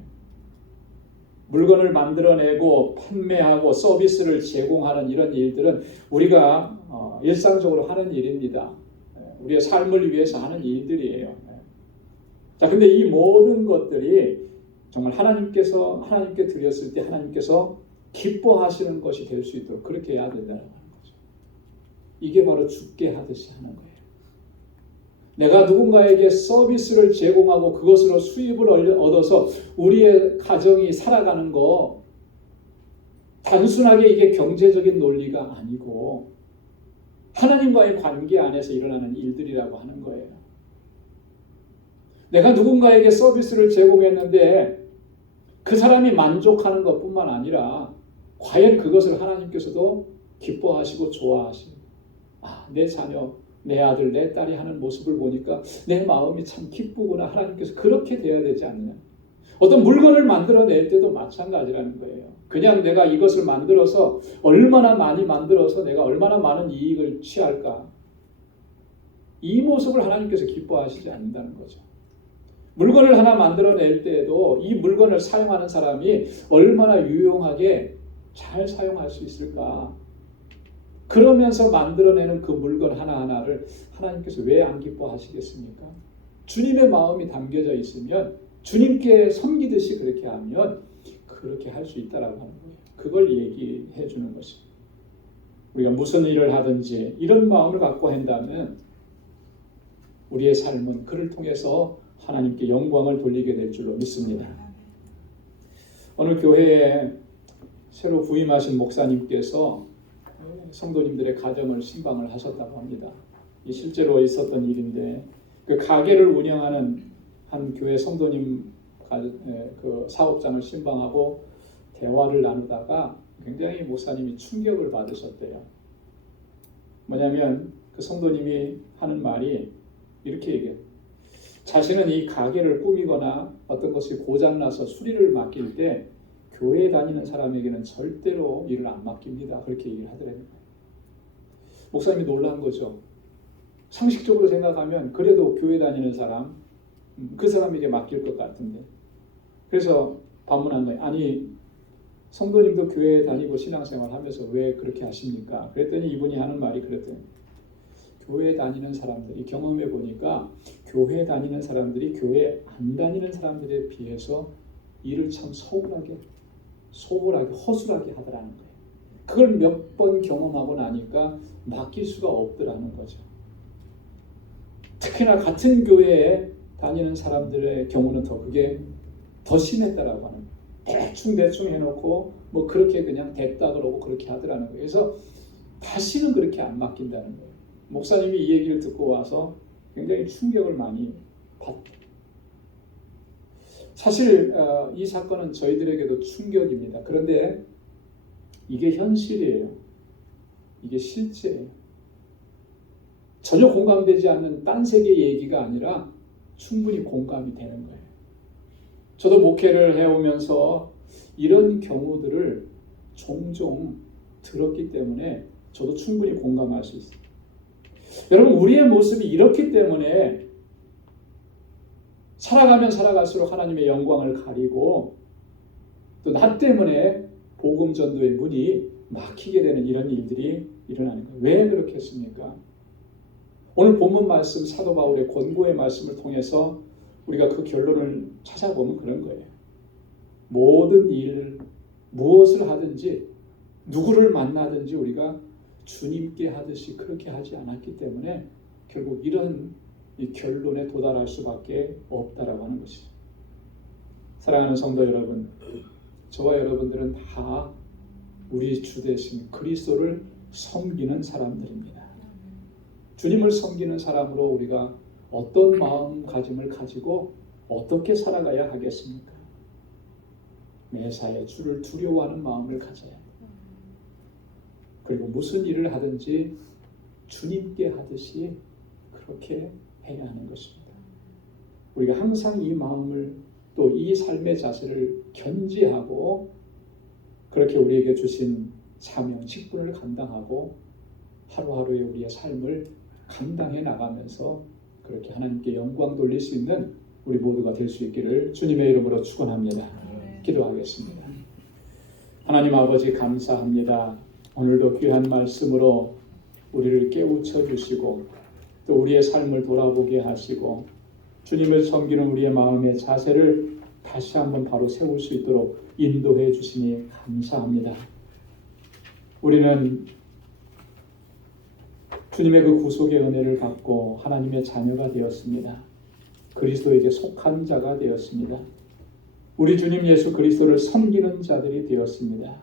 물건을 만들어내고 판매하고 서비스를 제공하는 이런 일들은 우리가 일상적으로 하는 일입니다. 우리의 삶을 위해서 하는 일들이에요. 자, 근데 이 모든 것들이 정말 하나님께 드렸을 때 하나님께서 기뻐하시는 것이 될 수 있도록 그렇게 해야 된다는 거죠. 이게 바로 주께 하듯이 하는 거예요. 내가 누군가에게 서비스를 제공하고 그것으로 수입을 얻어서 우리의 가정이 살아가는 거 단순하게 이게 경제적인 논리가 아니고 하나님과의 관계 안에서 일어나는 일들이라고 하는 거예요. 내가 누군가에게 서비스를 제공했는데 그 사람이 만족하는 것뿐만 아니라 과연 그것을 하나님께서도 기뻐하시고 좋아하시고 내 자녀, 내 아들, 내 딸이 하는 모습을 보니까 내 마음이 참 기쁘구나. 하나님께서 그렇게 돼야 되지 않느냐. 어떤 물건을 만들어낼 때도 마찬가지라는 거예요. 그냥 내가 이것을 만들어서 얼마나 많이 만들어서 내가 얼마나 많은 이익을 취할까. 이 모습을 하나님께서 기뻐하시지 않는다는 거죠. 물건을 하나 만들어낼 때에도 이 물건을 사용하는 사람이 얼마나 유용하게 잘 사용할 수 있을까. 그러면서 만들어내는 그 물건 하나하나를 하나님께서 왜 안 기뻐하시겠습니까? 주님의 마음이 담겨져 있으면 주님께 섬기듯이 그렇게 하면 그렇게 할 수 있다라고 하는 거예요. 그걸 얘기해 주는 것입니다. 우리가 무슨 일을 하든지 이런 마음을 갖고 한다면 우리의 삶은 그를 통해서 하나님께 영광을 돌리게 될 줄로 믿습니다. 오늘 교회에 새로 부임하신 목사님께서 성도님들의 가정을 신방을 하셨다고 합니다. 실제로 있었던 일인데 그 가게를 운영하는 한 교회 성도님 그 사업장을 신방하고 대화를 나누다가 굉장히 목사님이 충격을 받으셨대요. 뭐냐면 그 성도님이 하는 말이 이렇게 얘기해요. 자신은 이 가게를 꾸미거나 어떤 것이 고장나서 수리를 맡길 때 교회에 다니는 사람에게는 절대로 일을 안 맡깁니다. 그렇게 얘기를 하더라고요. 목사님이 놀란 거죠. 상식적으로 생각하면 그래도 교회 다니는 사람, 그 사람에게 맡길 것 같은데. 그래서 반문한 거예요. 아니, 성도님도 교회에 다니고 신앙생활 하면서 왜 그렇게 하십니까? 그랬더니 이분이 하는 말이 그랬더니 교회 다니는 사람들이 경험해 보니까 교회 다니는 사람들이 교회 안 다니는 사람들에 비해서 일을 참 소홀하게 허술하게 하더라는 거예요. 그걸 몇 번 경험하고 나니까 맡길 수가 없더라는 거죠. 특히나 같은 교회에 다니는 사람들의 경우는 그게 더 심했다라고 하는 거예요. 대충 해놓고 뭐 그렇게 그냥 됐다 그러고 그렇게 하더라는 거예요. 그래서 다시는 그렇게 안 맡긴다는 거예요. 목사님이 이 얘기를 듣고 와서 굉장히 충격을 많이 받았어요. 사실 이 사건은 저희들에게도 충격입니다. 그런데 이게 현실이에요. 이게 실제예요. 전혀 공감되지 않는 딴 세계 얘기가 아니라 충분히 공감이 되는 거예요. 저도 목회를 해오면서 이런 경우들을 종종 들었기 때문에 저도 충분히 공감할 수 있어요. 여러분, 우리의 모습이 이렇기 때문에 살아가면 살아갈수록 하나님의 영광을 가리고 또 나 때문에 복음 전도의 문이 막히게 되는 이런 일들이 일어나는 거예요. 왜 그렇겠습니까? 오늘 본문 말씀 사도 바울의 권고의 말씀을 통해서 우리가 그 결론을 찾아보면 그런 거예요. 모든 일, 무엇을 하든지 누구를 만나든지 우리가 주님께 하듯이 그렇게 하지 않았기 때문에 결국 이런 이 결론에 도달할 수밖에 없다라고 하는 것이죠. 사랑하는 성도 여러분, 저와 여러분들은 다 우리 주 대신 그리스도를 섬기는 사람들입니다. 주님을 섬기는 사람으로 우리가 어떤 마음가짐을 가지고 어떻게 살아가야 하겠습니까? 매사에 주를 두려워하는 마음을 가져야 합니다. 그리고 무슨 일을 하든지 주님께 하듯이 그렇게 해야 하는 것입니다. 우리가 항상 이 마음을 또 이 삶의 자세를 견지하고 그렇게 우리에게 주신 사명, 직분을 감당하고 하루하루의 우리의 삶을 감당해 나가면서 그렇게 하나님께 영광 돌릴 수 있는 우리 모두가 될 수 있기를 주님의 이름으로 축원합니다. 기도하겠습니다. 하나님 아버지 감사합니다. 오늘도 귀한 말씀으로 우리를 깨우쳐 주시고 또 우리의 삶을 돌아보게 하시고 주님을 섬기는 우리의 마음의 자세를 다시 한번 바로 세울 수 있도록 인도해 주시니 감사합니다. 우리는 주님의 그 구속의 은혜를 받고 하나님의 자녀가 되었습니다. 그리스도에게 속한 자가 되었습니다. 우리 주님 예수 그리스도를 섬기는 자들이 되었습니다.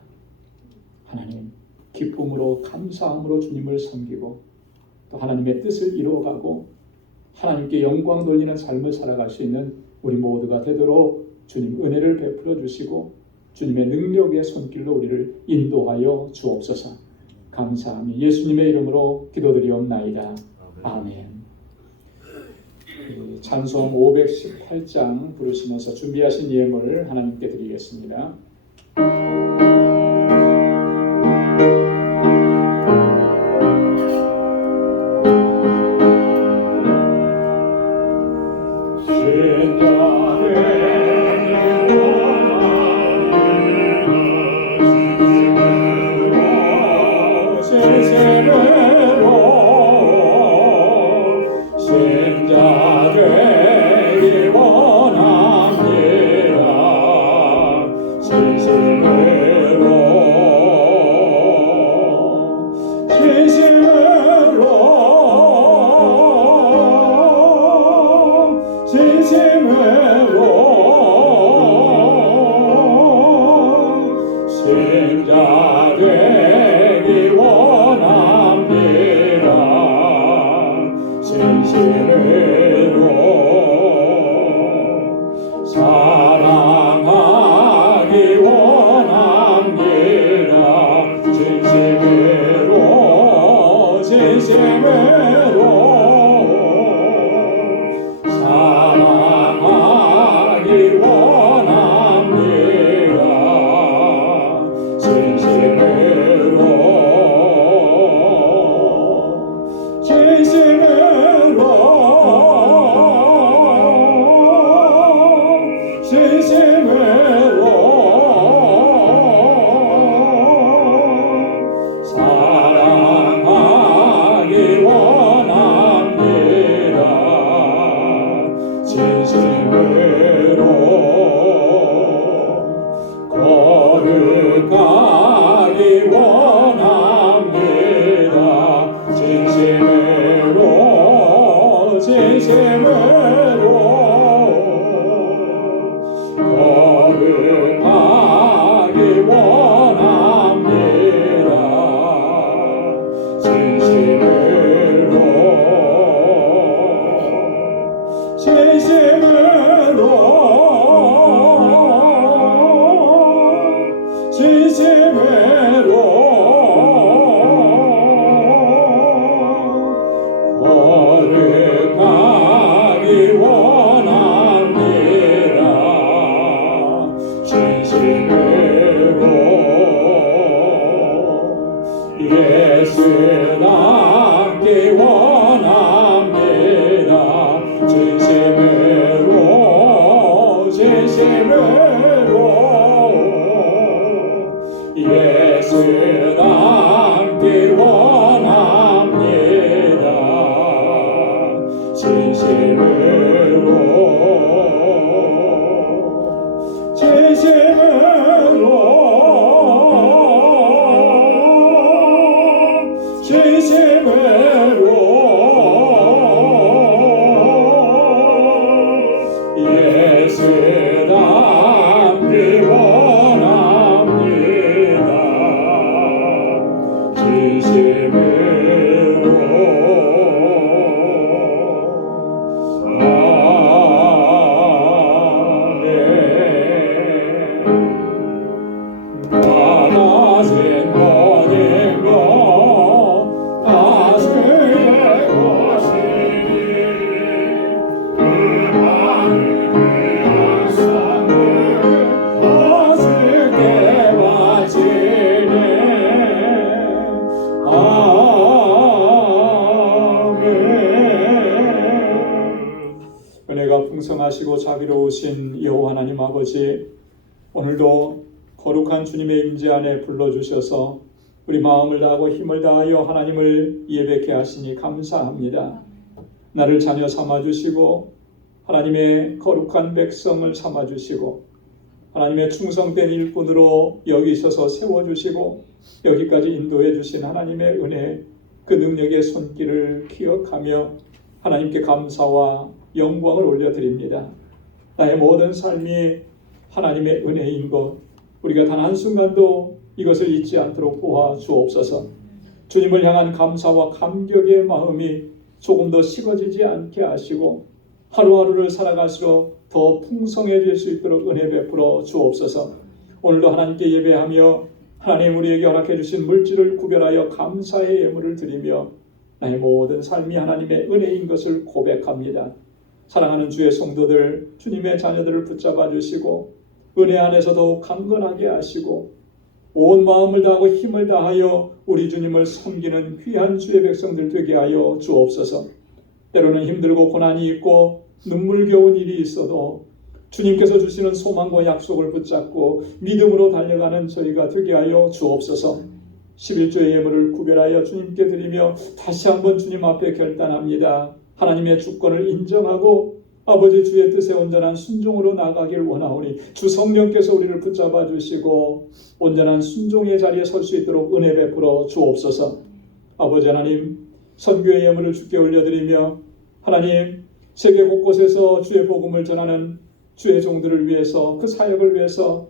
하나님, 기쁨으로 감사함으로 주님을 섬기고 또 하나님의 뜻을 이루어가고 하나님께 영광 돌리는 삶을 살아갈 수 있는 우리 모두가 되도록 주님 은혜를 베풀어 주시고 주님의 능력의 손길로 우리를 인도하여 주옵소서. 감사하며 예수님의 이름으로 기도드리옵나이다. 아멘. 찬송 518장 부르시면서 준비하신 예물을 하나님께 드리겠습니다. 진심으로 담기 원합니다. 진심으로 예수 담기 원합니다. 진심으로 예수 담기 원합니다. 진심으로 바라진 모든 것 다 주의 것이니 그 많은 귀한 선물 어스게 바치네. 아멘. 은혜가 풍성하시고 자비로우신 여호와 하나님 아버지, 오늘도 거룩한 주님의 임재 안에 불러주셔서 우리 마음을 다하고 힘을 다하여 하나님을 예배케 하시니 감사합니다. 나를 자녀 삼아주시고 하나님의 거룩한 백성을 삼아주시고 하나님의 충성된 일꾼으로 여기셔서 세워주시고 여기까지 인도해 주신 하나님의 은혜, 그 능력의 손길을 기억하며 하나님께 감사와 영광을 올려드립니다. 나의 모든 삶이 하나님의 은혜인 것, 우리가 단 한순간도 이것을 잊지 않도록 도와 주옵소서. 주님을 향한 감사와 감격의 마음이 조금 더 식어지지 않게 하시고 하루하루를 살아갈수록 더 풍성해질 수 있도록 은혜 베풀어 주옵소서. 오늘도 하나님께 예배하며 하나님 우리에게 허락해 주신 물질을 구별하여 감사의 예물을 드리며 나의 모든 삶이 하나님의 은혜인 것을 고백합니다. 사랑하는 주의 성도들, 주님의 자녀들을 붙잡아 주시고 은혜 안에서 더욱 강건하게 하시고 온 마음을 다하고 힘을 다하여 우리 주님을 섬기는 귀한 주의 백성들 되게 하여 주옵소서. 때로는 힘들고 고난이 있고 눈물겨운 일이 있어도 주님께서 주시는 소망과 약속을 붙잡고 믿음으로 달려가는 저희가 되게 하여 주옵소서. 11조의 예물을 구별하여 주님께 드리며 다시 한번 주님 앞에 결단합니다. 하나님의 주권을 인정하고 아버지 주의 뜻에 온전한 순종으로 나가길 원하오니 주 성령께서 우리를 붙잡아 주시고 온전한 순종의 자리에 설 수 있도록 은혜 베풀어 주옵소서. 아버지 하나님, 선교의 예물을 주께 올려드리며 하나님 세계 곳곳에서 주의 복음을 전하는 주의 종들을 위해서, 그 사역을 위해서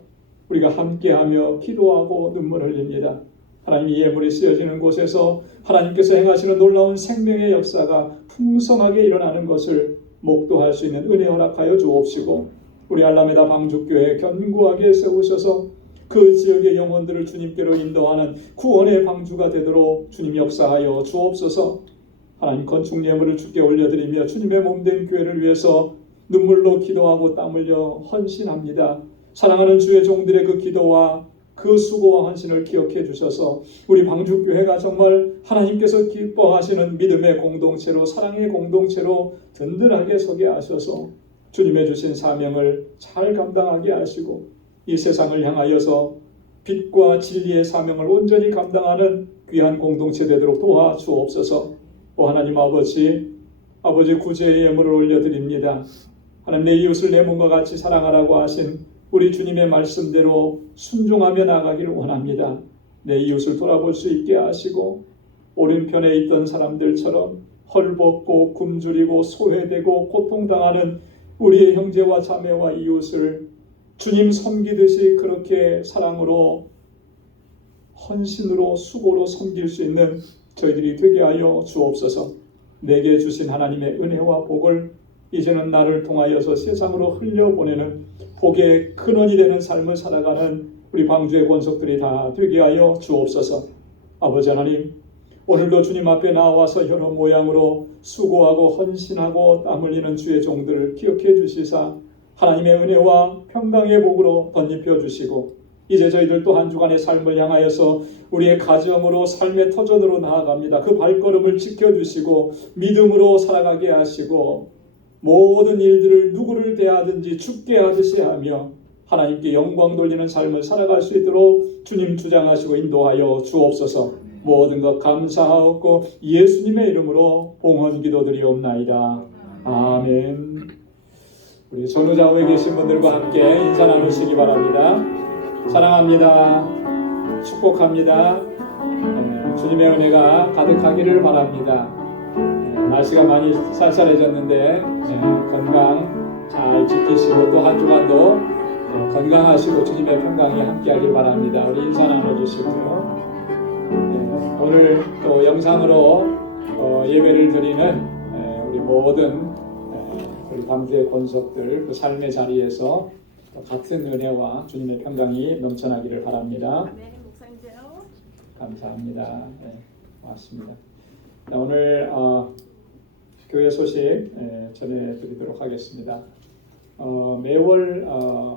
우리가 함께하며 기도하고 눈물 흘립니다. 하나님, 이 예물이 쓰여지는 곳에서 하나님께서 행하시는 놀라운 생명의 역사가 풍성하게 일어나는 것을 목도할 수 있는 은혜 허락하여 주옵시고 우리 알라메다 방주교회 견고하게 세우셔서 그 지역의 영혼들을 주님께로 인도하는 구원의 방주가 되도록 주님 역사하여 주옵소서. 하나님, 건축 예물을 주께 올려드리며 주님의 몸된 교회를 위해서 눈물로 기도하고 땀 흘려 헌신합니다. 사랑하는 주의 종들의 그 기도와 그 수고와 헌신을 기억해 주셔서 우리 방주교회가 정말 하나님께서 기뻐하시는 믿음의 공동체로, 사랑의 공동체로 든든하게 서게 하셔서 주님의 주신 사명을 잘 감당하게 하시고 이 세상을 향하여서 빛과 진리의 사명을 온전히 감당하는 귀한 공동체 되도록 도와주옵소서. 오 하나님 아버지 구제의 예물을 올려드립니다. 하나님, 내 이웃을 내 몸과 같이 사랑하라고 하신 우리 주님의 말씀대로 순종하며 나가기를 원합니다. 내 이웃을 돌아볼 수 있게 하시고 오른편에 있던 사람들처럼 헐벗고 굶주리고 소외되고 고통당하는 우리의 형제와 자매와 이웃을 주님 섬기듯이 그렇게 사랑으로 헌신으로 수고로 섬길 수 있는 저희들이 되게 하여 주옵소서. 내게 주신 하나님의 은혜와 복을 이제는 나를 통하여서 세상으로 흘려보내는 복의 근원이 되는 삶을 살아가는 우리 방주의 권속들이 다 되게 하여 주옵소서. 아버지 하나님, 오늘도 주님 앞에 나와서 여러 모양으로 수고하고 헌신하고 땀 흘리는 주의 종들을 기억해 주시사 하나님의 은혜와 평강의 복으로 덧입혀 주시고 이제 저희들 또 한 주간의 삶을 향하여서 우리의 가정으로 삶의 터전으로 나아갑니다. 그 발걸음을 지켜주시고 믿음으로 살아가게 하시고 모든 일들을 누구를 대하든지 죽게 하듯이 하며 하나님께 영광 돌리는 삶을 살아갈 수 있도록 주님 주장하시고 인도하여 주옵소서. 모든 것 감사하옵고 예수님의 이름으로 봉헌 기도드리옵나이다. 아멘. 우리 전후좌우에 계신 분들과 함께 인사 나누시기 바랍니다. 사랑합니다. 축복합니다. 주님의 은혜가 가득하기를 바랍니다. 날씨가 많이 쌀쌀해졌는데 건강 잘 지키시고 또 한 주간도 건강하시고 주님의 평강이 함께하길 바랍니다. 우리 인사 나눠주시고요. 오늘 또 영상으로 예배를 드리는 우리 모든 우리 광주의 권속들 그 삶의 자리에서 같은 은혜와 주님의 평강이 넘쳐나기를 바랍니다. 네, 목사님께요. 감사합니다. 네, 고맙습니다. 오늘 교회 소식 전해드리도록 하겠습니다. 매월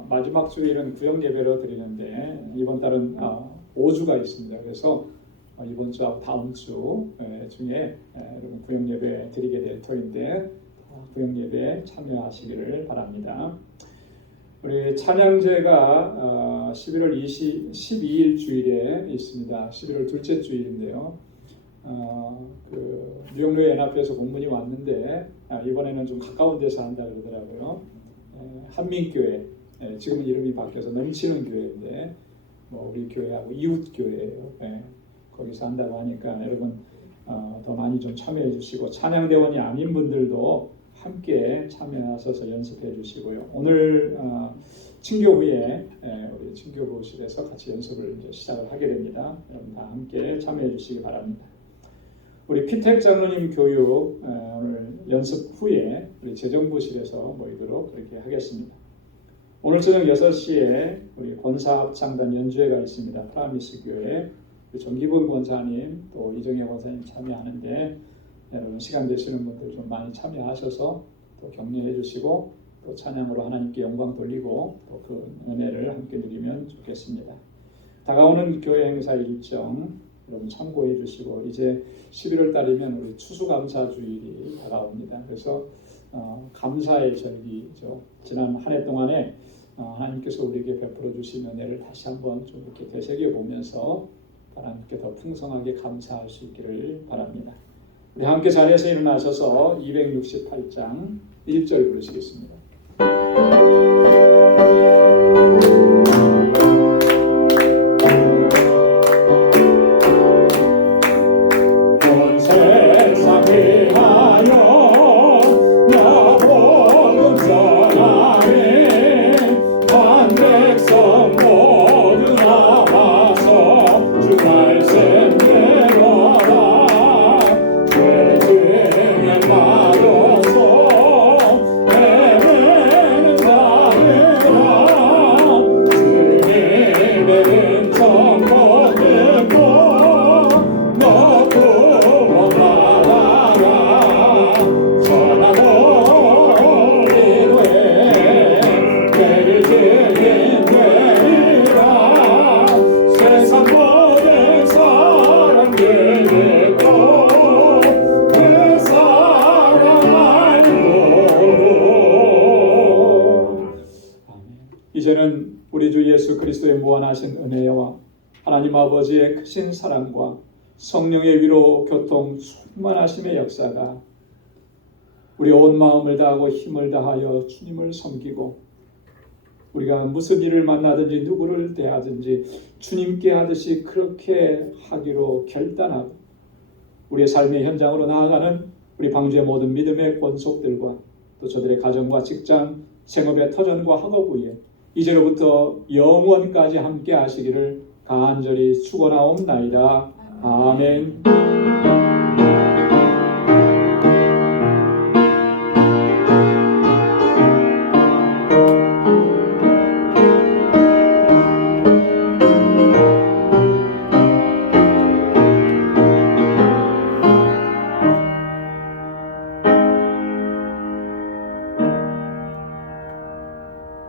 마지막 주일은 구역 예배로 드리는데 이번 달은 5주가 있습니다. 그래서 이번 주하고 다음 주 중에 여러분 구역 예배 드리게 될 터인데 구역 예배 참여하시기를 바랍니다. 우리 찬양제가 11월 12일 주일에 있습니다. 11월 둘째 주일인데요. 그 뉴욕로의 연합회에서 공문이 왔는데 이번에는 좀 가까운 데서 한다 그러더라고요. 한민교회, 지금은 이름이 바뀌어서 넘치는 교회인데 뭐 우리 교회하고 이웃 교회예요. 거기서 한다고 하니까 여러분 더 많이 좀 참여해 주시고 찬양대원이 아닌 분들도 함께 참여하셔서 연습해 주시고요. 오늘 친교 후에 우리 친교부실에서 같이 연습을 이제 시작을 하게 됩니다. 여러분 다 함께 참여해 주시기 바랍니다. 우리 피택 장로님 교육 오늘 연습 후에 우리 재정부실에서 모이도록 그렇게 하겠습니다. 오늘 저녁 6시에 우리 권사합창단 연주회가 있습니다. 프라미스 교회 정기범 권사님 또 이정혜 권사님 참여하는데 여러분 시간 되시는 분들 좀 많이 참여하셔서 또 격려해 주시고 또 찬양으로 하나님께 영광 돌리고 또 그 은혜를 함께 누리면 좋겠습니다. 다가오는 교회 행사 일정 여러분 참고해 주시고 이제 11월 달이면 우리 추수감사주일이 다가옵니다. 그래서 감사의 절기죠. 지난 한 해 동안에 하나님께서 우리에게 베풀어 주신 은혜를 다시 한번 좀 이렇게 되새겨 보면서 하나님께 더 풍성하게 감사할 수 있기를 바랍니다. 우리 함께 자리에서 일어나셔서 268장 1절 부르시겠습니다. 온 세상에 하여 나보고 전하네 한 백성 모두 나와서 주 말씀 들어라 죄증에 빠져서 헤매는 자들아 주님의 음성 못 듣고 너 구원받아라 전하고 이루에 죄를 지은 되리라 세상 모든 사람들 듣고 그 사랑 알므로 이제는 우리 주 예수 그리스도의 무한하신 은혜와 하나님 아버지의 크신 사랑과 성령의 위로 교통 충만하심의 역사가 우리 온 마음을 다하고 힘을 다하여 주님을 섬기고 우리가 무슨 일을 만나든지 누구를 대하든지 주님께 하듯이 그렇게 하기로 결단하고 우리의 삶의 현장으로 나아가는 우리 방주의 모든 믿음의 권속들과 또 저들의 가정과 직장, 생업의 터전과 학업위에 이제로부터 영원까지 함께 하시기를 간절히 축원하옵나이다. 아멘.